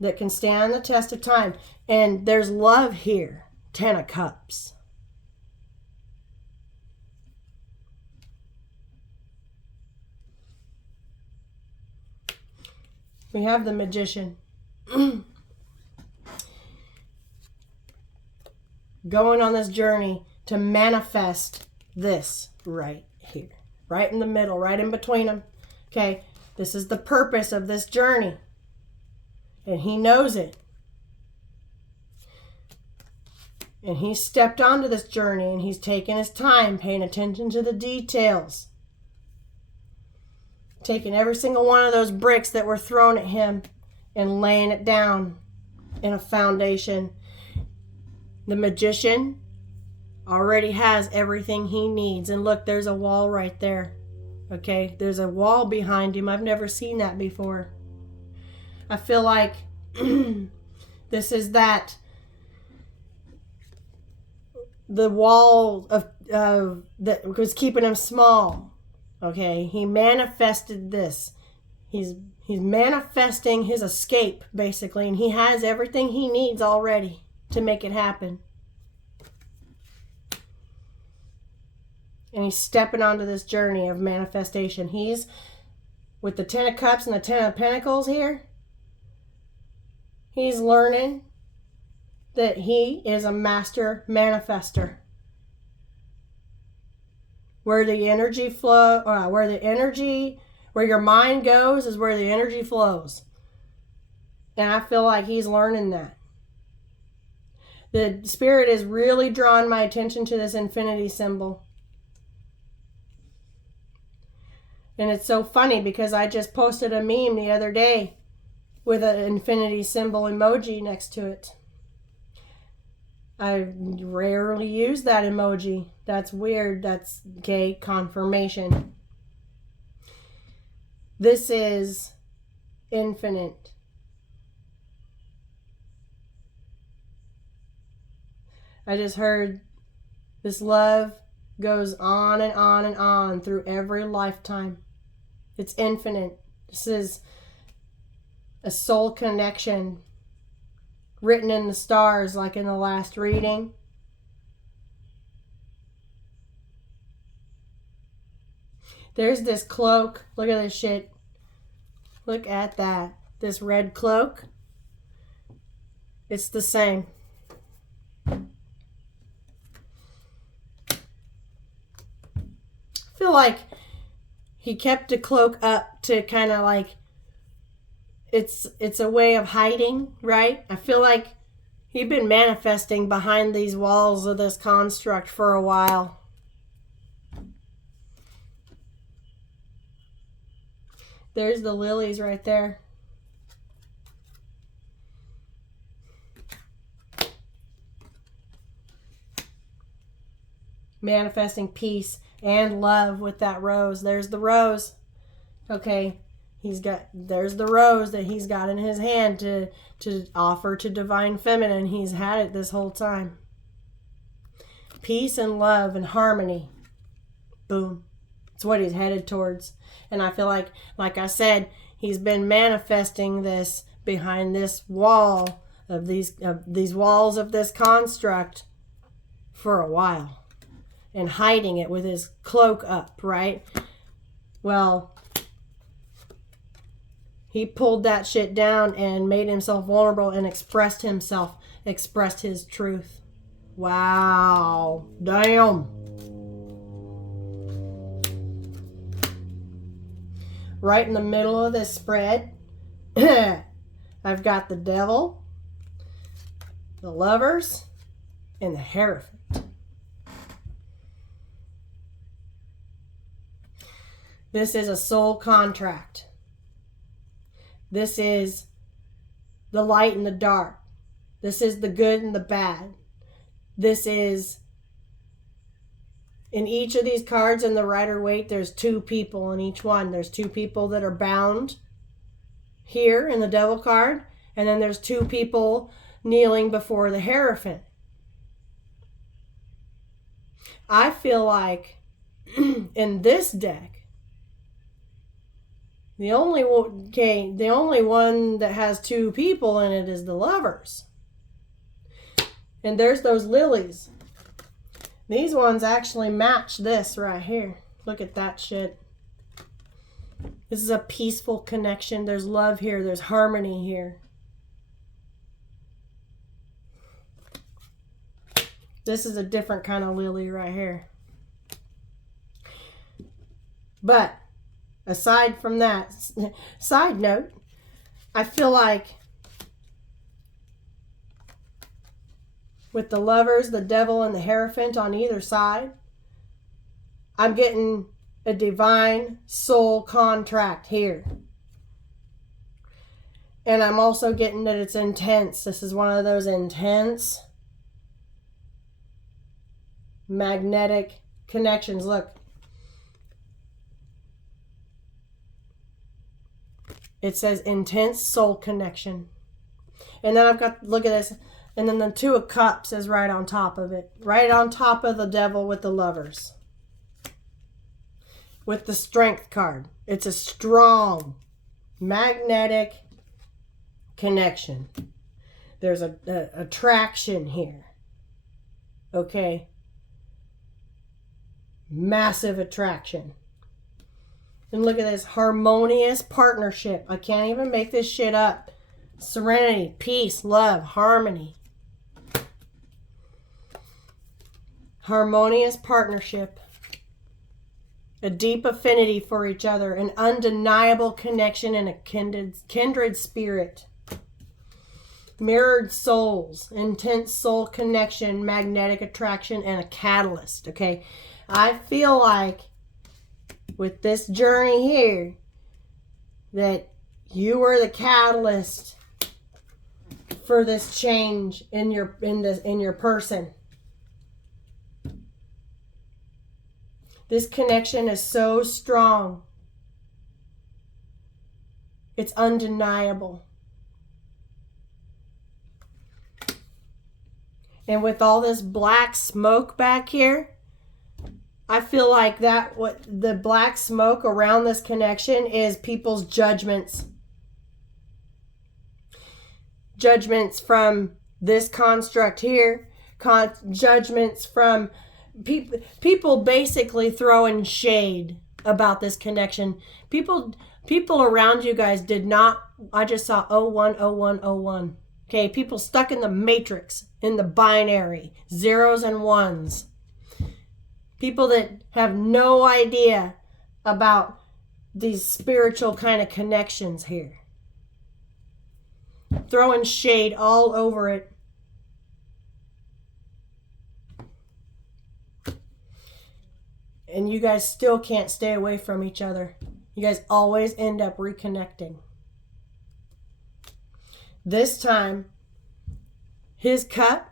that can stand the test of time. And there's love here. 10 of Cups. We have the Magician. Going on this journey to manifest this right here. Right in the middle, right in between them. Okay, this is the purpose of this journey. And he knows it. And he's stepped onto this journey, and he's taken his time, paying attention to the details. Taking every single one of those bricks that were thrown at him and laying it down in a foundation. The Magician already has everything he needs. And look, there's a wall right there. Okay, there's a wall behind him. I've never seen that before. I feel like this is the wall of that was keeping him small. Okay, he manifested this. He's manifesting his escape, basically, and he has everything he needs already to make it happen. And he's stepping onto this journey of manifestation. He's, with the 10 of Cups and the 10 of Pentacles here, he's learning that he is a master manifester. Where the energy flow, where your mind goes is where the energy flows. And I feel like he's learning that. The Spirit is really drawing my attention to this infinity symbol. And it's so funny because I just posted a meme the other day with an infinity symbol emoji next to it. I rarely use that emoji. That's weird. That's okay. Confirmation. This is infinite. I just heard this love goes on and on and on through every lifetime. It's infinite. This is a soul connection written in the stars, like in the last reading. There's this cloak. Look at this shit. Look at that. This red cloak. It's the same. I feel like he kept the cloak up to kind of like, it's a way of hiding, right? I feel like he'd been manifesting behind these walls of this construct for a while. There's the lilies right there. Manifesting peace and love with that rose. There's the rose. Okay. There's the rose that he's got in his hand to offer to Divine Feminine. He's had it this whole time. Peace and love and harmony. Boom. It's what he's headed towards. And I feel like I said, he's been manifesting this behind this wall of these walls of this construct for a while. And hiding it with his cloak up, right? Well, he pulled that shit down and made himself vulnerable and expressed his truth. Wow. Damn. Right in the middle of this spread, I've got the Devil, the Lovers, and the Hierophant. This is a soul contract. This is the light and the dark. This is the good and the bad. This is, in each of these cards in the Rider-Waite, there's two people in each one. There's two people that are bound here in the Devil card, and then there's two people kneeling before the Hierophant. I feel like in this deck, the only one that has two people in it is the Lovers. And there's those lilies. These ones actually match this right here. Look at that shit. This is a peaceful connection. There's love here. There's harmony here. This is a different kind of lily right here. But aside from that, side note, I feel like with the Lovers, the Devil, and the Hierophant on either side, I'm getting a divine soul contract here. And I'm also getting that it's intense. This is one of those intense magnetic connections. Look. It says intense soul connection. And then I've got, look at this. And then the Two of Cups is right on top of it. Right on top of the Devil with the Lovers. With the Strength card. It's a strong magnetic connection. There's a attraction here. Okay. Massive attraction. And look at this harmonious partnership. I can't even make this shit up. Serenity, peace, love, harmony. Harmonious partnership. a deep affinity for each other, an undeniable connection, and a kindred spirit. Mirrored souls, intense soul connection, magnetic attraction, and a catalyst. Okay, I feel like with this journey here that you were the catalyst for this change in your person. This connection is so strong. It's undeniable. And with all this black smoke back here, I feel like what the black smoke around this connection is people's judgments. Judgments from this construct here. Judgments from people basically throwing shade about this connection. People around you guys did not, I just saw 010101. Okay, people stuck in the matrix, in the binary, zeros and ones. People that have no idea about these spiritual kind of connections here. Throwing shade all over it. And you guys still can't stay away from each other. You guys always end up reconnecting. This time, his cut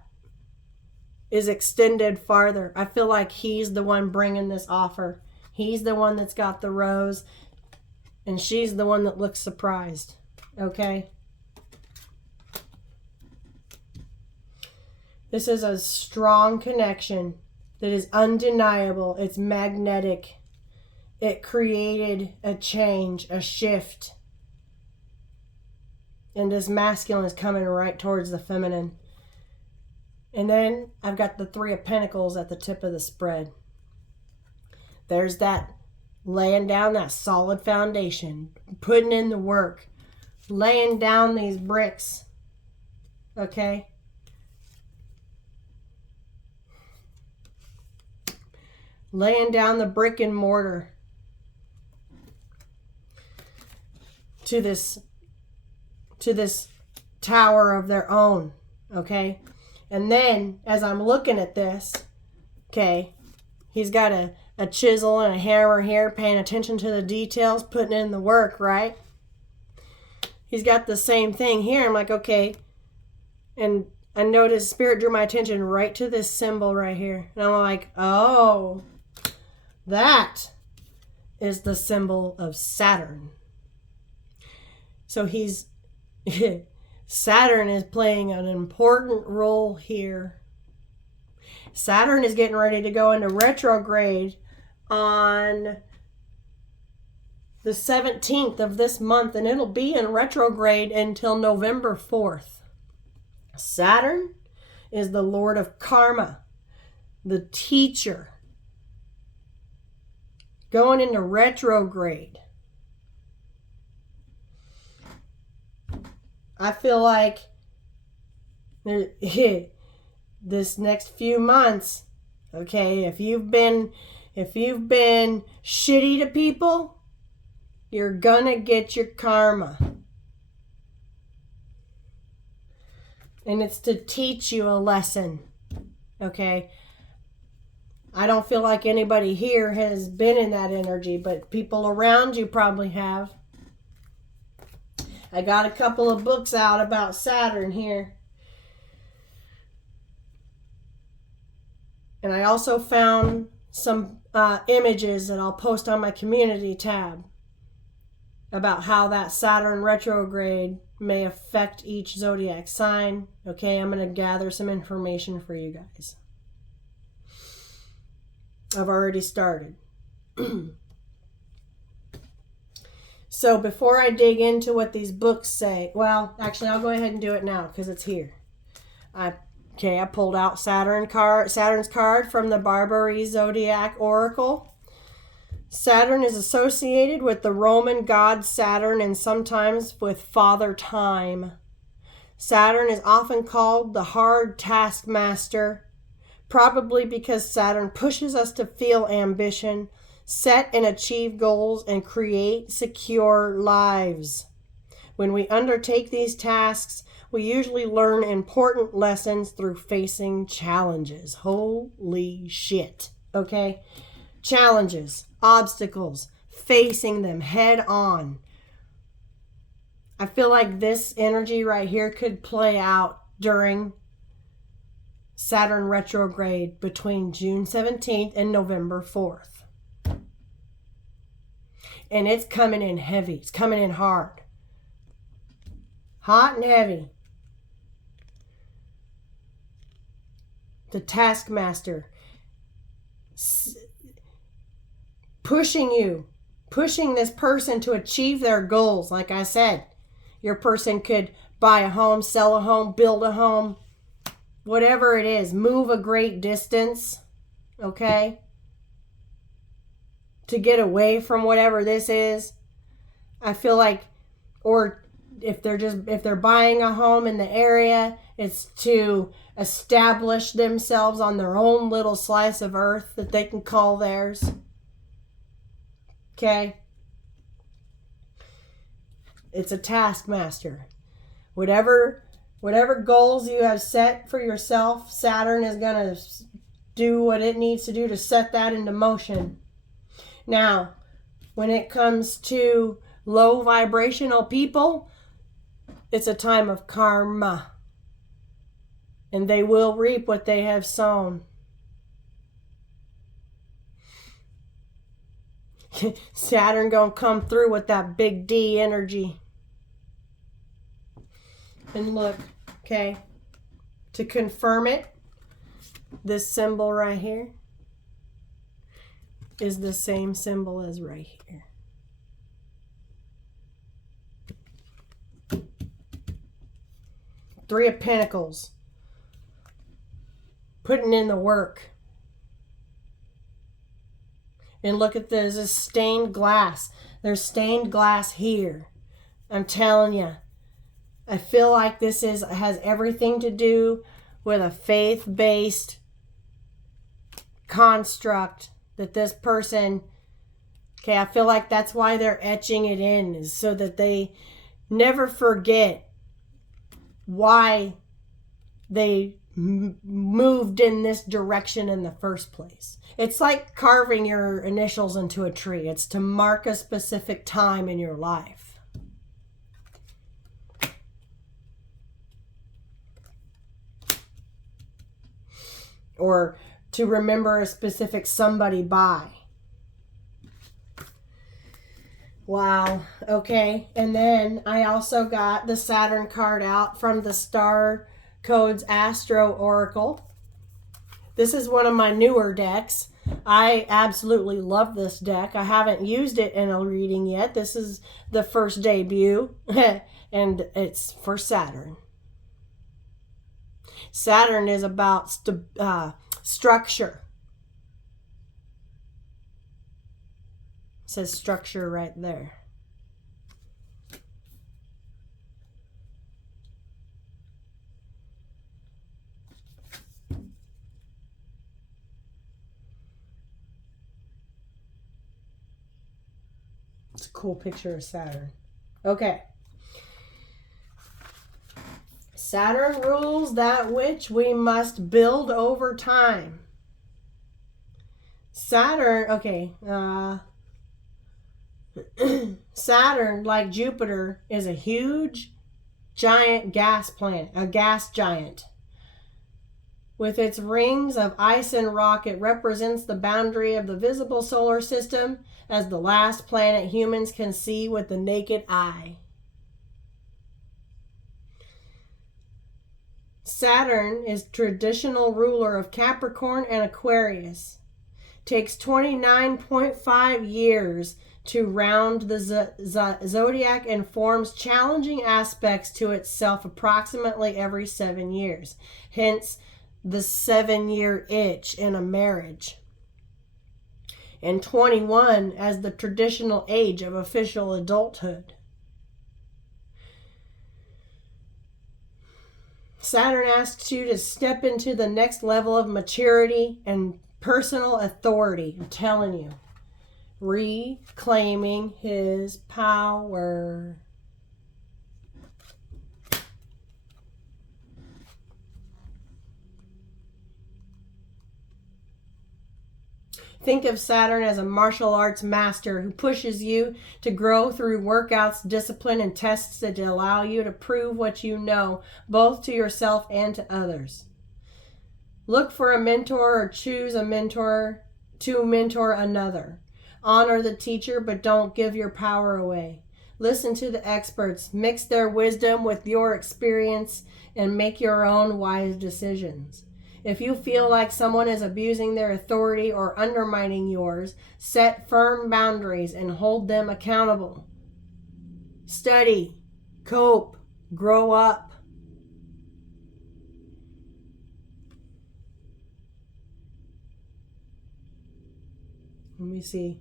is extended farther. I feel like he's the one bringing this offer. He's the one that's got the rose, and she's the one that looks surprised. Okay? This is a strong connection that is undeniable. It's magnetic. It created a change, a shift. And this masculine is coming right towards the feminine. And then I've got the Three of Pentacles at the tip of the spread. There's that laying down that solid foundation, putting in the work, laying down these bricks. Okay? Laying down the brick and mortar to this tower of their own. Okay? And then, as I'm looking at this, okay, he's got a chisel and a hammer here, paying attention to the details, putting in the work, right? He's got the same thing here. I'm like, okay. And I noticed Spirit drew my attention right to this symbol right here. And I'm like, oh, that is the symbol of Saturn. So he's... Saturn is playing an important role here. Saturn is getting ready to go into retrograde on the 17th of this month, and it'll be in retrograde until November 4th. Saturn is the Lord of Karma, the teacher, going into retrograde. I feel like this next few months, okay, if you've been shitty to people, you're gonna get your karma. And it's to teach you a lesson, okay? I don't feel like anybody here has been in that energy, but people around you probably have. I got a couple of books out about Saturn here. And I also found some images that I'll post on my community tab about how that Saturn retrograde may affect each zodiac sign. Okay, I'm going to gather some information for you guys. I've already started. So before I dig into what these books say, well, actually, I'll go ahead and do it now because it's here. I pulled out Saturn's card from the Barbary Zodiac Oracle. Saturn is associated with the Roman god Saturn and sometimes with Father Time. Saturn is often called the hard taskmaster, probably because Saturn pushes us to feel ambition, set and achieve goals, and create secure lives. When we undertake these tasks, we usually learn important lessons through facing challenges. Holy shit. Okay? Challenges, obstacles, facing them head on. I feel like this energy right here could play out during Saturn retrograde between June 17th and November 4th. And it's coming in heavy. It's coming in hard. Hot and heavy. The taskmaster. Pushing you. Pushing this person to achieve their goals. Like I said, your person could buy a home, sell a home, build a home. Whatever it is. Move a great distance. Okay? To get away from whatever this is. I feel like, or if they're buying a home in the area, it's to establish themselves on their own little slice of earth that they can call theirs. Okay? It's a taskmaster. Whatever goals you have set for yourself, Saturn is going to do what it needs to do to set that into motion. Now, when it comes to low vibrational people, it's a time of karma. And they will reap what they have sown. Saturn gonna come through with that big D energy. And look, okay, to confirm it, this symbol right here is the same symbol as right here. Three of Pentacles. Putting in the work. And look at this. This is stained glass. There's stained glass here. I'm telling you. I feel like this has everything to do with a faith-based construct that this person, okay, I feel like that's why they're etching it in, is so that they never forget why they moved in this direction in the first place. It's like carving your initials into a tree. It's to mark a specific time in your life. Or to remember a specific somebody by. Wow. Okay. And then I also got the Saturn card out from the Star Codes Astro Oracle. This is one of my newer decks. I absolutely love this deck. I haven't used it in a reading yet. This is the first debut. And it's for Saturn. Saturn is about structure. It says structure right there. It's a cool picture of Saturn. Okay. Saturn rules that which we must build over time. Saturn, okay, Saturn, like Jupiter, is a huge, giant gas planet, a gas giant. With its rings of ice and rock, it represents the boundary of the visible solar system as the last planet humans can see with the naked eye. Saturn is traditional ruler of Capricorn and Aquarius. Takes 29.5 years to round the zodiac and forms challenging aspects to itself approximately every 7 years. Hence, the 7-year itch in a marriage. And 21 as the traditional age of official adulthood. Saturn asks you to step into the next level of maturity and personal authority. I'm telling you. reclaiming his power. Think of Saturn as a martial arts master who pushes you to grow through workouts, discipline, and tests that allow you to prove what you know, both to yourself and to others. Look for a mentor or choose a mentor to mentor another. Honor the teacher, but don't give your power away. Listen to the experts, mix their wisdom with your experience, and make your own wise decisions. If you feel like someone is abusing their authority or undermining yours, set firm boundaries and hold them accountable. Study, cope, grow up. Let me see.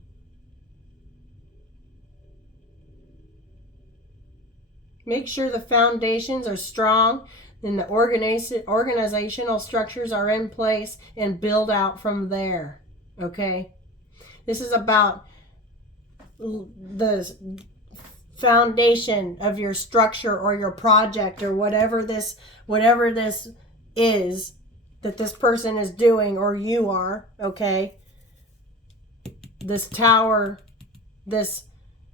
Make sure the foundations are strong and the organizational structures are in place, and build out from there. Okay? This is about the foundation of your structure or your project or whatever this is that this person is doing or you are. Okay? This tower, this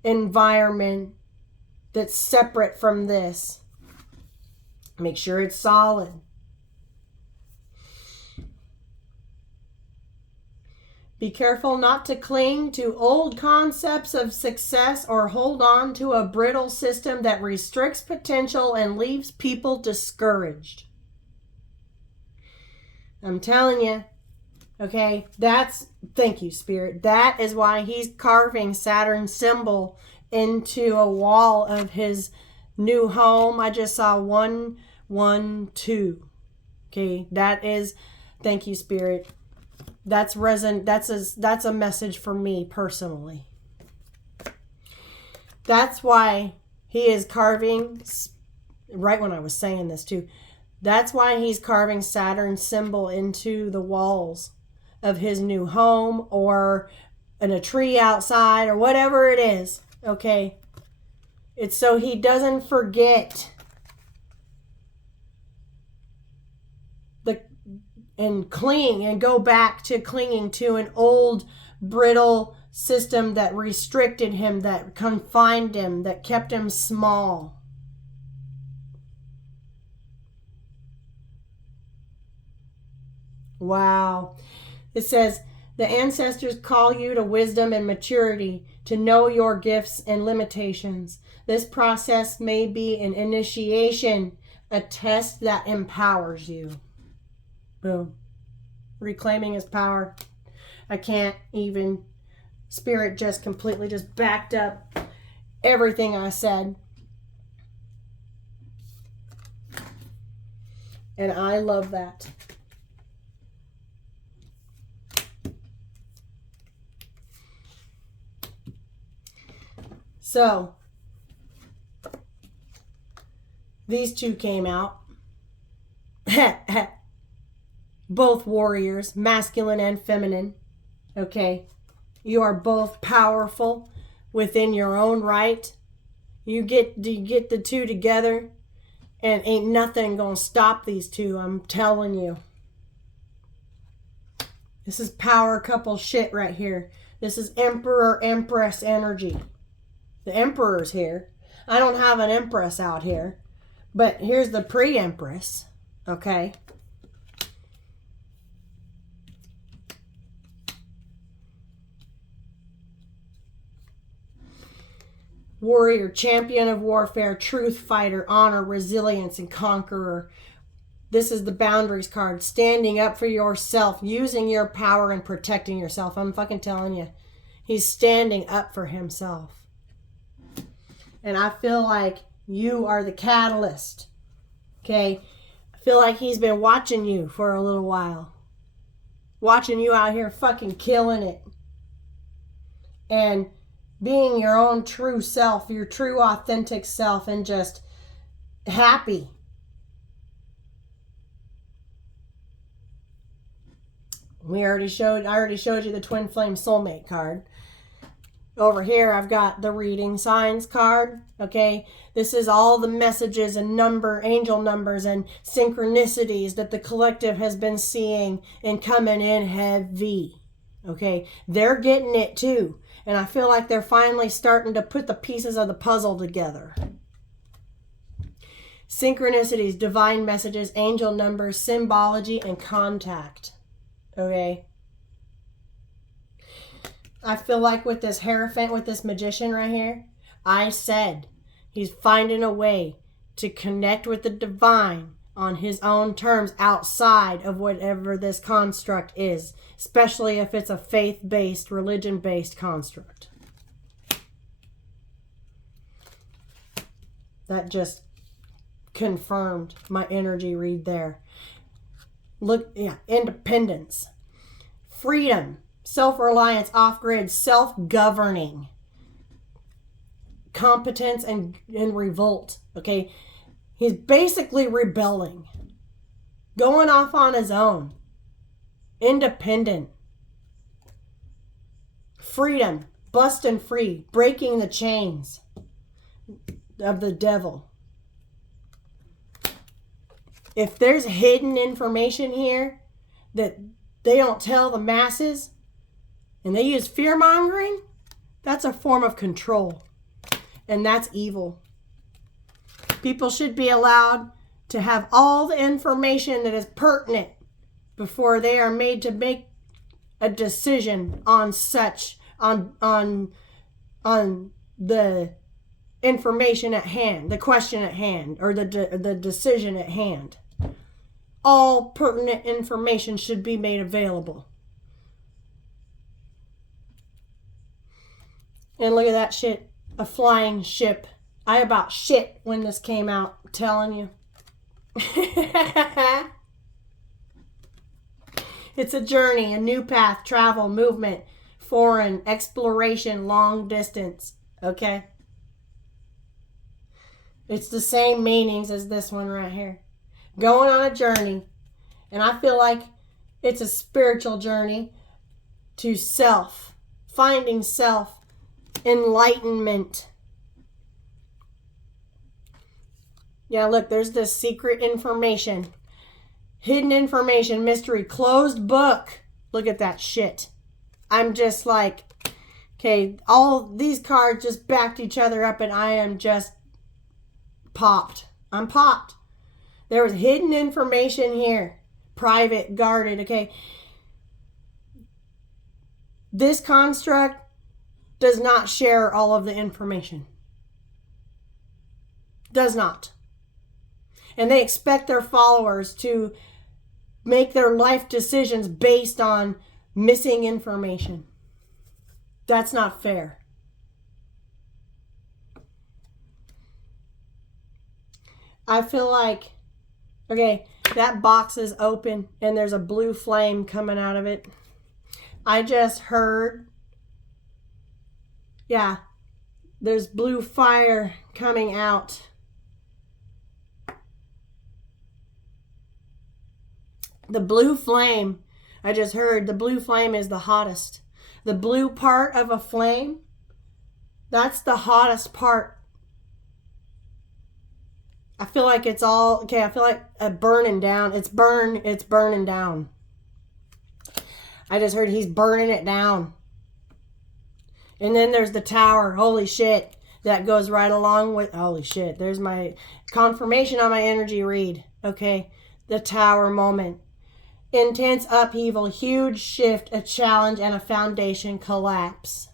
environment that's separate from this. Make sure it's solid. Be careful not to cling to old concepts of success or hold on to a brittle system that restricts potential and leaves people discouraged. I'm telling you, okay, thank you, Spirit. That is why he's carving Saturn's symbol into a wall of his new home. I just saw 112. Okay, that is, thank you, Spirit. That's a message for me personally. That's why he is carving, right when I was saying this too, that's why he's carving Saturn's symbol into the walls of his new home or in a tree outside or whatever it is. Okay, it's so he doesn't forget and cling and go back to clinging to an old brittle system that restricted him, that confined him, that kept him small. Wow. It says, the ancestors call you to wisdom and maturity, to know your gifts and limitations. This process may be an initiation, a test that empowers you. Boom. Reclaiming his power. I can't even. Spirit just completely just backed up everything I said. And I love that. So, these two came out. Both warriors, masculine and feminine. Okay? You are both powerful within your own right. You get the two together, and ain't nothing gonna stop these two, I'm telling you. This is power couple shit right here. This is Emperor Empress energy. The Emperor's here. I don't have an Empress out here, but here's the pre-Empress. Okay? Warrior, champion of warfare, truth fighter, honor, resilience, and conqueror. This is the boundaries card. Standing up for yourself, using your power and protecting yourself. I'm fucking telling you. He's standing up for himself. And I feel like you are the catalyst. Okay? I feel like he's been watching you for a little while. Watching you out here fucking killing it. And being your own true self, your true authentic self, and just happy. I already showed you the twin flame soulmate card. Over here, I've got the reading signs card. Okay, this is all the messages and angel numbers and synchronicities that the collective has been seeing and coming in heavy. Okay, they're getting it too. And I feel like they're finally starting to put the pieces of the puzzle together. Synchronicities, divine messages, angel numbers, symbology, and contact. Okay. I feel like with this Hierophant, with this magician right here, I said he's finding a way to connect with the divine on his own terms outside of whatever this construct is, especially if it's a faith-based, religion-based construct. That just confirmed my energy read there. Look, yeah, independence, freedom, self-reliance, off-grid, self-governing, competence, and revolt. Okay, he's basically rebelling, going off on his own, independent, freedom, busting free, breaking the chains of the devil. If there's hidden information here that they don't tell the masses, and they use fear-mongering, that's a form of control. And that's evil. People should be allowed to have all the information that is pertinent before they are made to make a decision on the information at hand, the question at hand, or the decision at hand. All pertinent information should be made available. And look at that shit. A flying ship. I about shit when this came out. I'm telling you. It's a journey, a new path, travel, movement, foreign, exploration, long distance. Okay? It's the same meanings as this one right here. Going on a journey. And I feel like it's a spiritual journey to self. Finding self. Enlightenment. Yeah, look, there's this secret information. Hidden information, mystery, closed book. Look at that shit. I'm just like, okay, all these cards just backed each other up and I am just popped. I'm popped. There was hidden information here. Private, guarded, okay. This construct does not share all of the information. Does not. And they expect their followers to make their life decisions based on missing information. That's not fair. I feel like, okay, that box is open and there's a blue flame coming out of it. I just heard, yeah, there's blue fire coming out. The blue flame, I just heard, the blue flame is the hottest. The blue part of a flame, that's the hottest part. I feel like it's all, okay, I feel like a burning down. It's burning down. I just heard he's burning it down. And then there's the tower. Holy shit. That goes right along with, holy shit. There's my confirmation on my energy read. Okay. The tower moment. Intense upheaval, huge shift, a challenge, and a foundation collapse.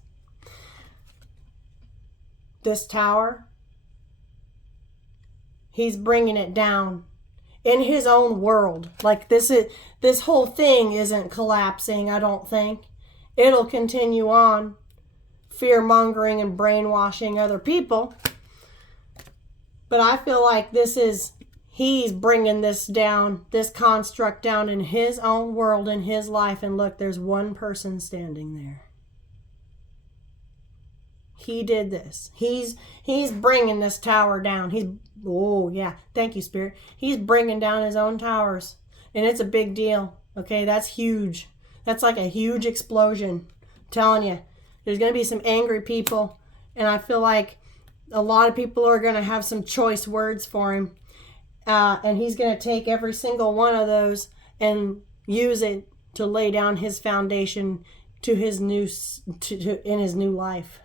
This tower, he's bringing it down in his own world. Like this whole thing isn't collapsing, I don't think. It'll continue on, fear-mongering and brainwashing other people. But I feel like he's bringing this down, this construct down in his own world, in his life. And look, there's one person standing there. He did this. He's bringing this tower down. Oh yeah, thank you, Spirit. He's bringing down his own towers. And it's a big deal. Okay, that's huge. That's like a huge explosion. I'm telling you. There's going to be some angry people. And I feel like a lot of people are going to have some choice words for him. And he's going to take every single one of those and use it to lay down his foundation to his new in his new life.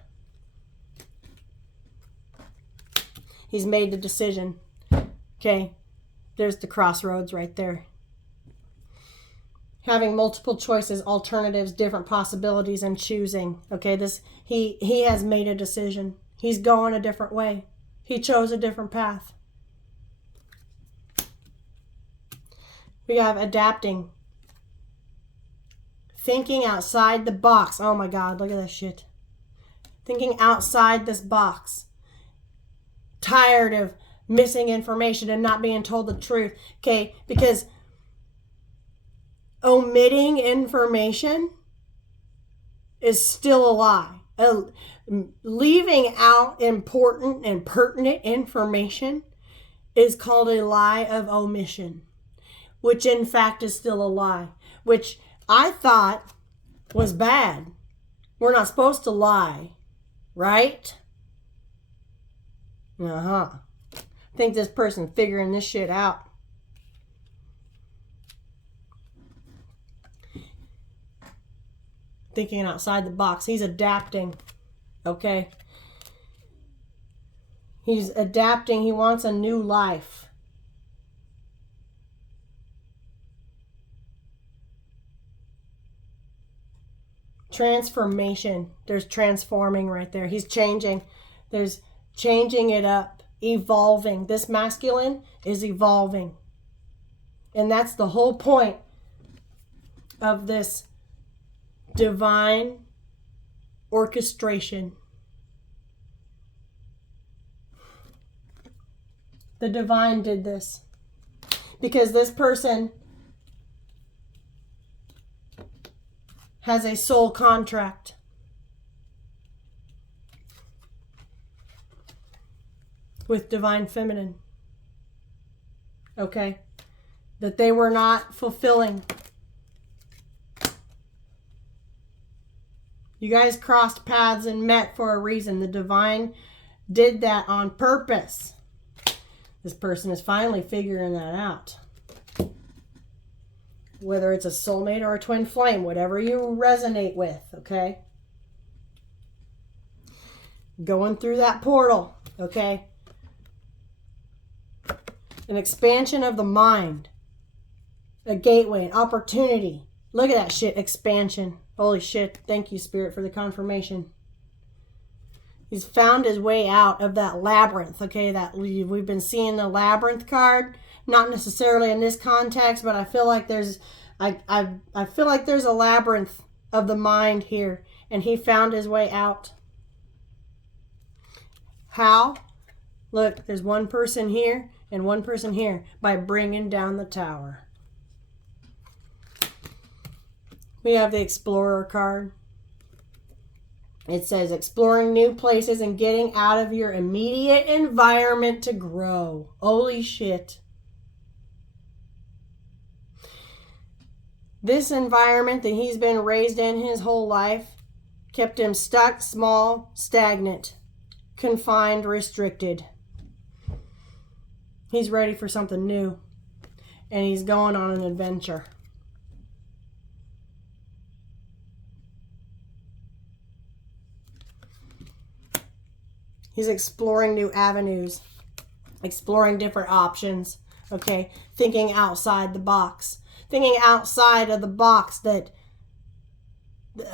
He's made the decision. Okay, there's the crossroads right there. Having multiple choices, alternatives, different possibilities, and choosing. Okay, he has made a decision. He's going a different way. He chose a different path. We have adapting. Thinking outside the box. Oh my God, look at this shit. Thinking outside this box. Tired of missing information and not being told the truth. Okay, because omitting information is still a lie. Leaving out important and pertinent information is called a lie of omission, which in fact is still a lie, which I thought was bad. We're not supposed to lie, right? I think this person's figuring this shit out. Thinking outside the box. He's adapting. Okay? He's adapting. He wants a new life. Transformation. There's transforming right there. He's changing. There's changing it up, evolving. This masculine is evolving. And that's the whole point of this divine orchestration. The divine did this because this person has a soul contract. With divine feminine. Okay? That they were not fulfilling. You guys crossed paths and met for a reason. The divine did that on purpose. This person is finally figuring that out. Whether it's a soulmate or a twin flame, whatever you resonate with, okay? Going through that portal, okay? An expansion of the mind. A gateway, an opportunity. Look at that shit, expansion. Holy shit. Thank you, Spirit, for the confirmation. He's found his way out of that labyrinth. Okay, that we've been seeing the labyrinth card. Not necessarily in this context, but I feel like there's I feel like there's a labyrinth of the mind here. And he found his way out. How? Look, there's one person here and one person here by bringing down the tower. We have the Explorer card. It says exploring new places and getting out of your immediate environment to grow. Holy shit. This environment that he's been raised in his whole life kept him stuck, small, stagnant, confined, restricted. He's ready for something new. And he's going on an adventure. He's exploring new avenues, exploring different options, okay? Thinking outside the box. Thinking outside of the box that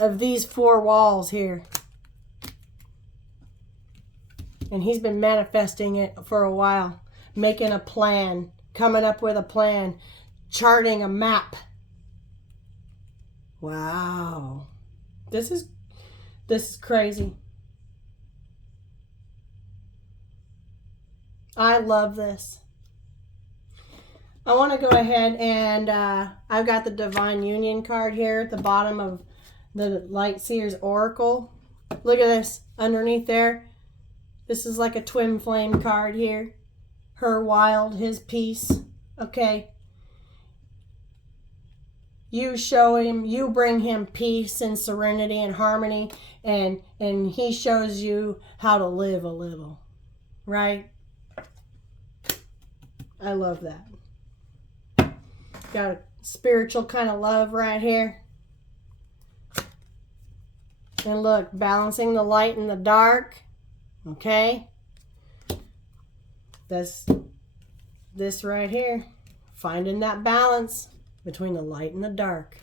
of these four walls here. And he's been manifesting it for a while. Making a plan, coming up with a plan, charting a map. Wow. This is crazy. I love this. I want to go ahead and I've got the Divine Union card here at the bottom of the Light Seer's Oracle. Look at this underneath there. This is like a twin flame card here. Her wild, his peace. Okay. You show him, you bring him peace and serenity and harmony, and he shows you how to live a little, right? I love that. Got a spiritual kind of love right here. And look, balancing the light and the dark. Okay? That's this right here. Finding that balance between the light and the dark.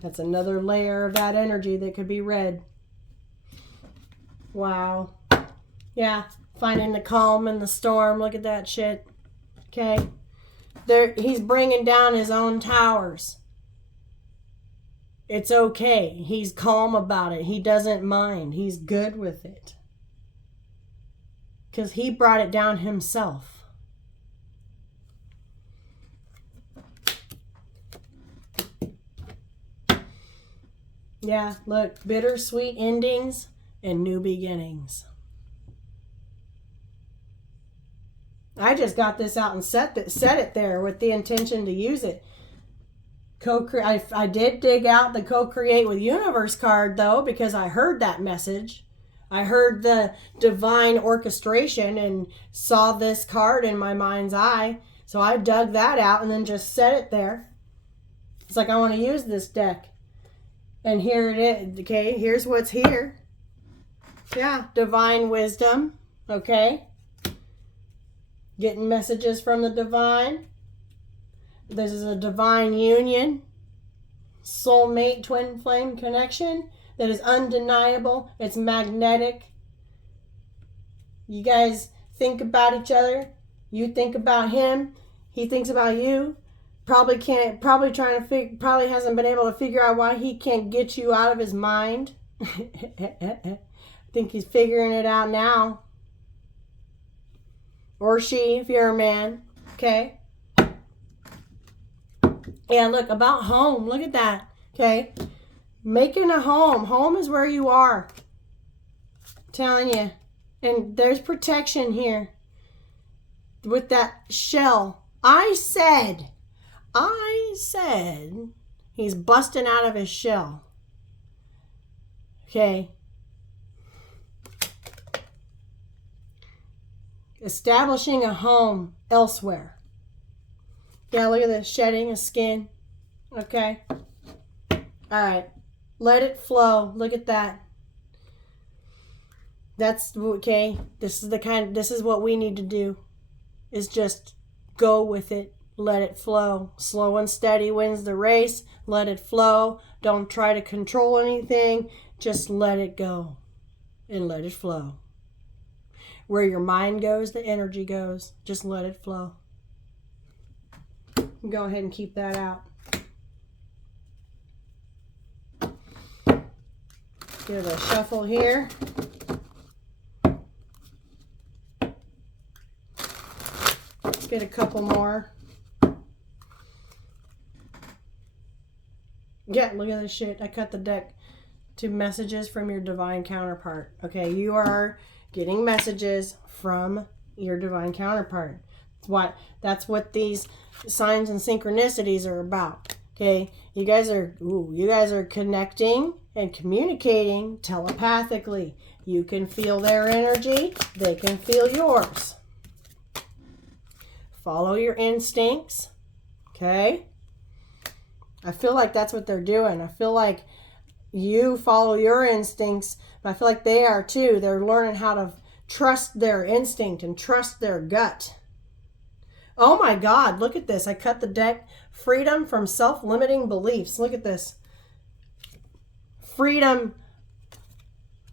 That's another layer of that energy that could be read. Wow. Yeah, finding the calm in the storm. Look at that shit. Okay? He's bringing down his own towers. It's okay. He's calm about it. He doesn't mind. He's good with it. Because he brought it down himself. Yeah, look, bittersweet endings and new beginnings. I just got this out and set it there with the intention to use it. I did dig out the co-create with universe card though, because I heard that message. I heard the divine orchestration and saw this card in my mind's eye. So I dug that out and then just set it there. It's like, I want to use this deck. And here it is. Okay, here's what's here. Yeah, divine wisdom. Okay. Getting messages from the divine. This is a divine union. Soulmate twin flame connection that is undeniable. It's magnetic. You guys think about each other. You think about him. He thinks about you. Probably hasn't been able to figure out why he can't get you out of his mind. I think he's figuring it out now. Or she, if you're a man. Okay. Yeah, look, about home. Look at that. Okay. Making a home. Home is where you are. I'm telling you. And there's protection here. With that shell. I said he's busting out of his shell. Okay. Establishing a home elsewhere. Yeah, look at this. Shedding a skin. Okay. Alright. Let it flow. Look at that. That's okay. This is what we need to do. Is just go with it. Let it flow. Slow and steady wins the race. Let it flow. Don't try to control anything. Just let it go. And let it flow. Where your mind goes, the energy goes. Just let it flow. Go ahead and keep that out. Give it a shuffle here. Let's get a couple more. Yeah, look at this shit. I cut the deck to messages from your divine counterpart. Okay, you are getting messages from your divine counterpart. That's what these signs and synchronicities are about. Okay, you guys are connecting and communicating telepathically. You can feel their energy, they can feel yours. Follow your instincts. Okay? I feel like that's what they're doing. I feel like you follow your instincts, but I feel like they are too. They're learning how to trust their instinct and trust their gut. Oh my God, look at this. I cut the deck. Freedom from self-limiting beliefs. Look at this. Freedom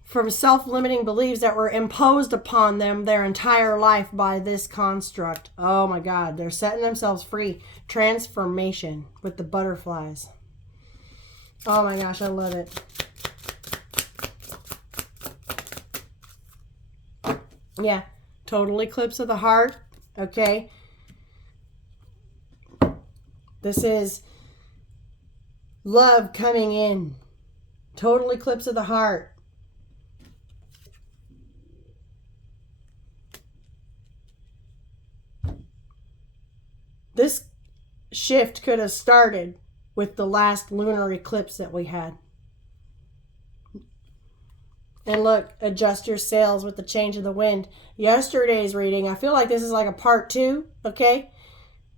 from self-limiting beliefs that were imposed upon them their entire life by this construct. Oh my God, they're setting themselves free. Transformation with the butterflies. Oh my gosh, I love it. Yeah, total eclipse of the heart. Okay. This is love coming in. Total eclipse of the heart. This shift could have started with the last lunar eclipse that we had. And look, adjust your sails with the change of the wind. Yesterday's reading, I feel like this is like a part 2, okay?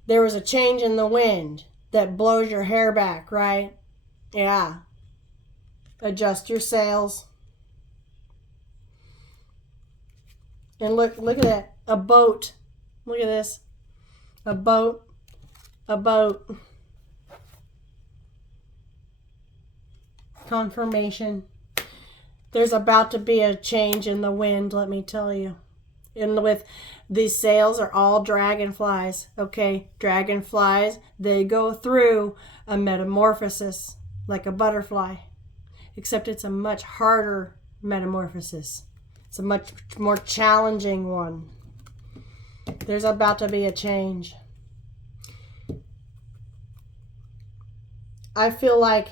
There was a change in the wind that blows your hair back, right? Yeah. Adjust your sails. And look at that. A boat. Look at this. A boat. A boat. Confirmation. There's about to be a change in the wind, let me tell you. And with these sails are all dragonflies, okay? Dragonflies, they go through a metamorphosis like a butterfly, except it's a much harder metamorphosis. It's a much more challenging one. There's about to be a change. I feel like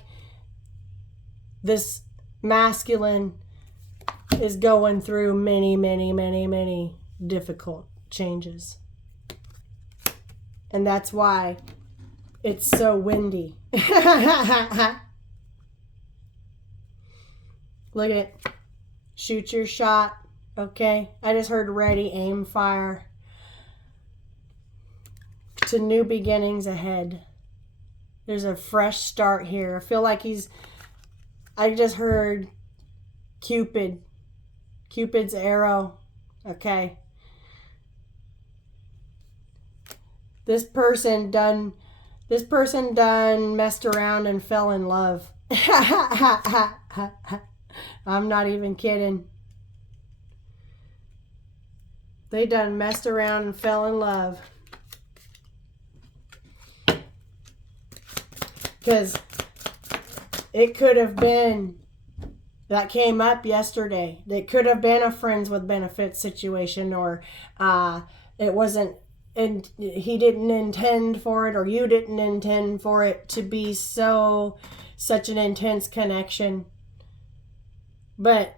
this masculine is going through many difficult changes. And that's why it's so windy. Look at it. Shoot your shot. Okay. I just heard ready, aim, fire. To new beginnings ahead. There's a fresh start here. I feel like I just heard Cupid's arrow. Okay. This person done messed around and fell in love. I'm not even kidding. They done messed around and fell in love. Because it could have been, that came up yesterday. It could have been a friends with benefits situation, or it wasn't, and he didn't intend for it, or you didn't intend for it to be such an intense connection. But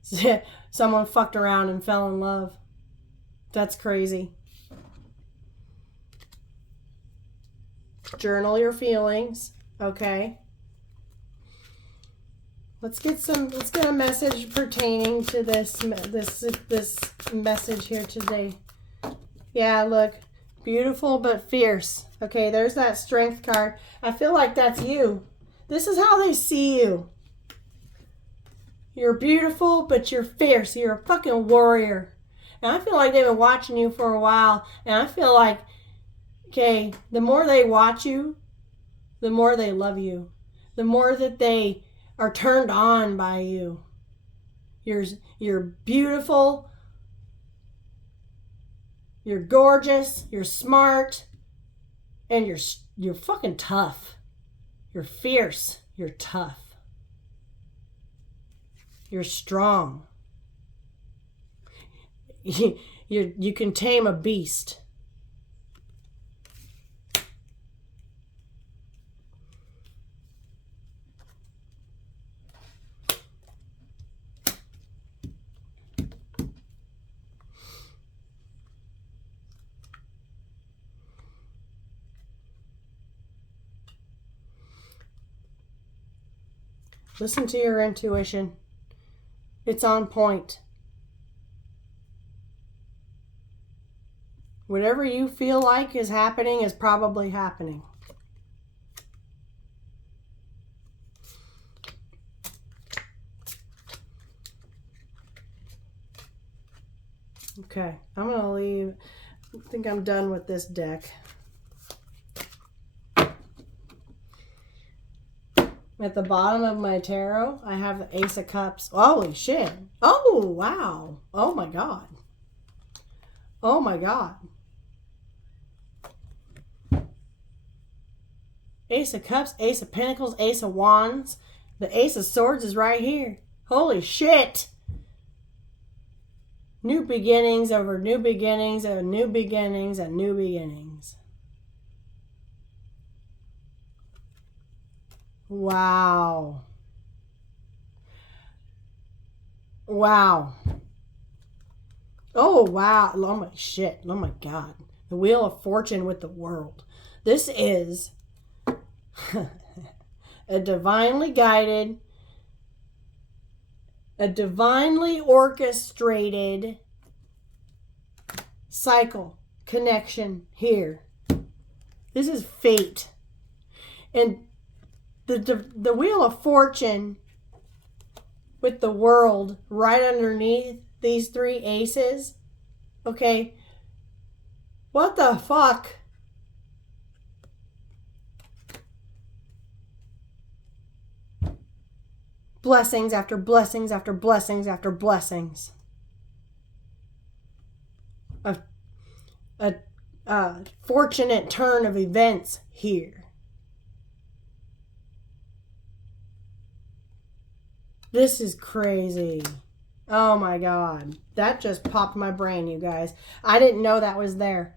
someone fucked around and fell in love. That's crazy. Journal your feelings, okay? Let's get a message pertaining to this message here today. Yeah, look, beautiful but fierce. Okay, there's that strength card. I feel like that's you. This is how they see you. You're beautiful, but you're fierce. You're a fucking warrior. And I feel like they've been watching you for a while, and I feel like, okay, the more they watch you, the more they love you. The more that they are turned on by you. You're beautiful. You're gorgeous. You're smart. And you're fucking tough. You're fierce. You're tough. You're strong. You can tame a beast. Listen to your intuition. It's on point. Whatever you feel like is happening is probably happening. Okay, I'm going to leave. I think I'm done with this deck. At the bottom of my tarot, I have the Ace of Cups. Holy shit. Oh, wow. Oh, my God. Oh, my God. Ace of Cups, Ace of Pentacles, Ace of Wands. The Ace of Swords is right here. Holy shit. New beginnings over new beginnings and new beginnings and new beginnings. Wow. Wow. Oh, wow. Oh, my shit. Oh, my God. The Wheel of Fortune with the World. This is a divinely guided, a divinely orchestrated cycle connection here. This is fate. And the Wheel of Fortune with the World right underneath these three aces. Okay. What the fuck? Blessings after blessings after blessings after blessings. A fortunate turn of events here. This is crazy. Oh my God. That just popped my brain, you guys. I didn't know that was there.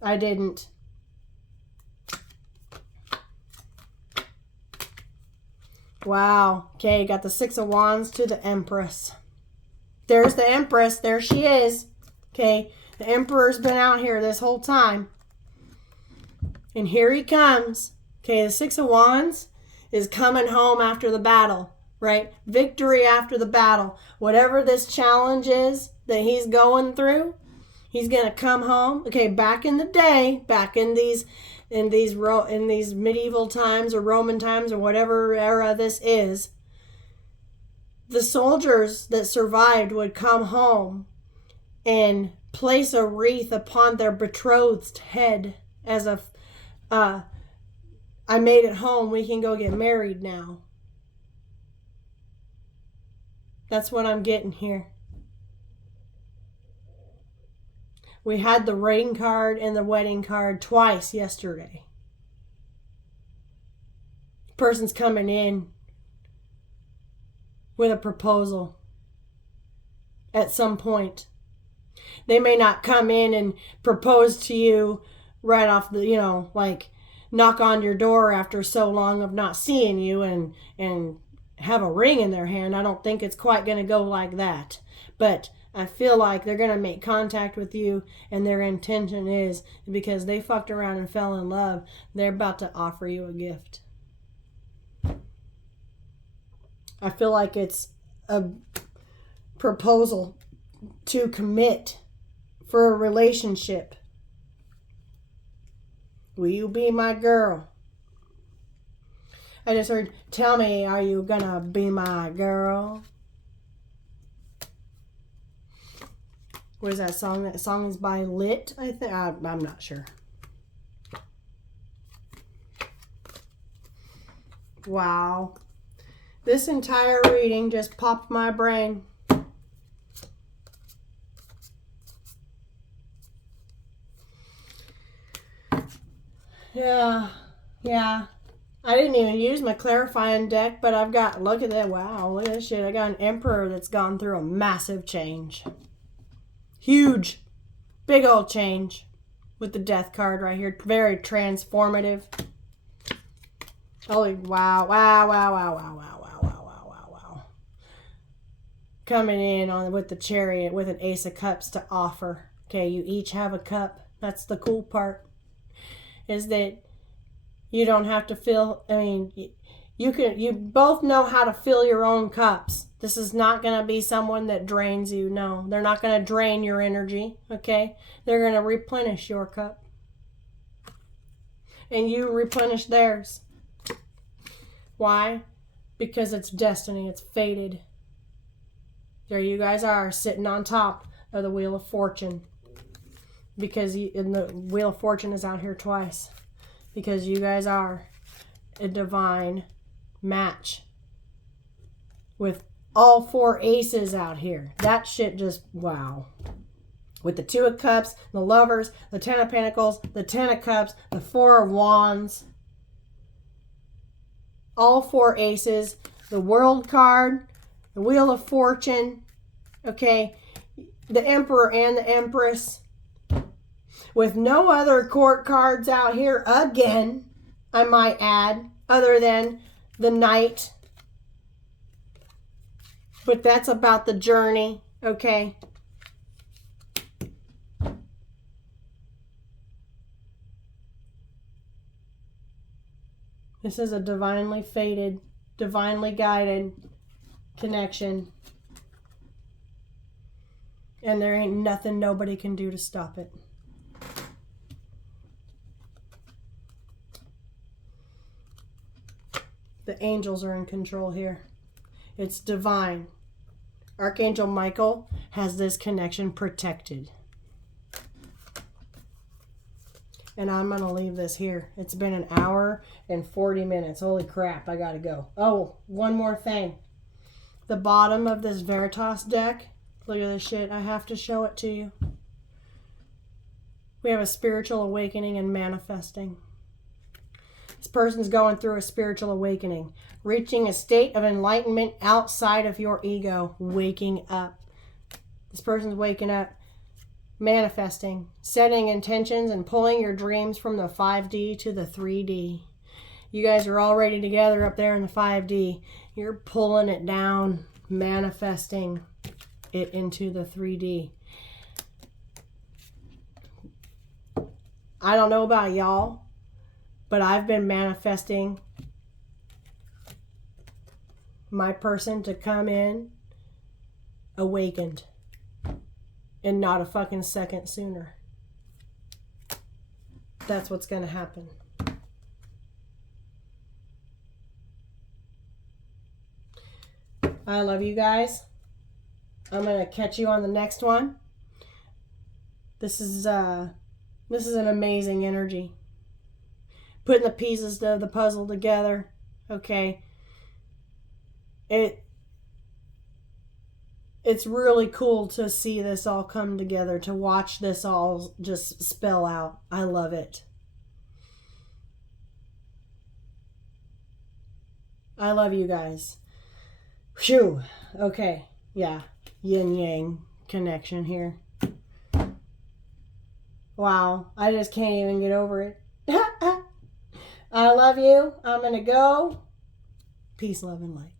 I didn't. Wow. Okay, got the Six of Wands to the Empress. There's the Empress. There she is. Okay, the Emperor's been out here this whole time. And here he comes. Okay, the Six of Wands is coming home after the battle, right? Victory after the battle. Whatever this challenge is that he's going through, he's going to come home. Okay, back in the day, back in these medieval times or Roman times or whatever era this is, the soldiers that survived would come home and place a wreath upon their betrothed's head as a, I made it home, we can go get married now. That's what I'm getting here. We had the ring card and the wedding card twice yesterday. Person's coming in with a proposal at some point. They may not come in and propose to you right off the, like knock on your door after so long of not seeing you and have a ring in their hand. I don't think it's quite going to go like that. But I feel like they're going to make contact with you, and their intention is because they fucked around and fell in love, they're about to offer you a gift. I feel like it's a proposal to commit for a relationship. Will you be my girl? I just heard, tell me, are you gonna be my girl? What is that song? That song is by Lit, I think. I'm not sure. Wow. This entire reading just popped my brain. Yeah. I didn't even use my clarifying deck, but I've got, look at that. Wow, look at this shit. I got an Emperor that's gone through a massive change. Huge. Big old change. With the Death card right here. Very transformative. Holy wow. Coming in with the Chariot with an Ace of Cups to offer. Okay, you each have a cup. That's the cool part. Is that you don't have to fill, you both know how to fill your own cups. This is not going to be someone that drains you. No, they're not going to drain your energy, okay? They're going to replenish your cup. And you replenish theirs. Why? Because it's destiny. It's fated. There you guys are, sitting on top of the Wheel of Fortune. Because the Wheel of Fortune is out here twice. Because you guys are a divine match with all four aces out here. That shit just, wow. With the Two of Cups, the Lovers, the Ten of Pentacles, the Ten of Cups, the Four of Wands. All four aces. The World card, the Wheel of Fortune, okay, the Emperor and the Empress. With no other court cards out here again, I might add, other than the Knight. But that's about the journey, okay? This is a divinely fated, divinely guided connection. And there ain't nothing nobody can do to stop it. The angels are in control here. It's divine. Archangel Michael has this connection protected. And I'm going to leave this here. It's been an hour and 40 minutes. Holy crap, I got to go. Oh, one more thing. The bottom of this Veritas deck, look at this shit. I have to show it to you. We have a spiritual awakening and manifesting. This person's going through a spiritual awakening, reaching a state of enlightenment outside of your ego, waking up. This person's waking up, manifesting, setting intentions, and pulling your dreams from the 5D to the 3D. You guys are already together up there in the 5D. You're pulling it down, manifesting it into the 3D. I don't know about y'all, but I've been manifesting my person to come in awakened and not a fucking second sooner. That's what's going to happen. I love you guys. I'm going to catch you on the next one. This is an amazing energy. Putting the pieces of the puzzle together. Okay. It's really cool to see this all come together, to watch this all just spell out. I love it. I love you guys. Phew. Okay. Yeah. Yin yang connection here. Wow. I just can't even get over it. I love you. I'm going to go. Peace, love, and light.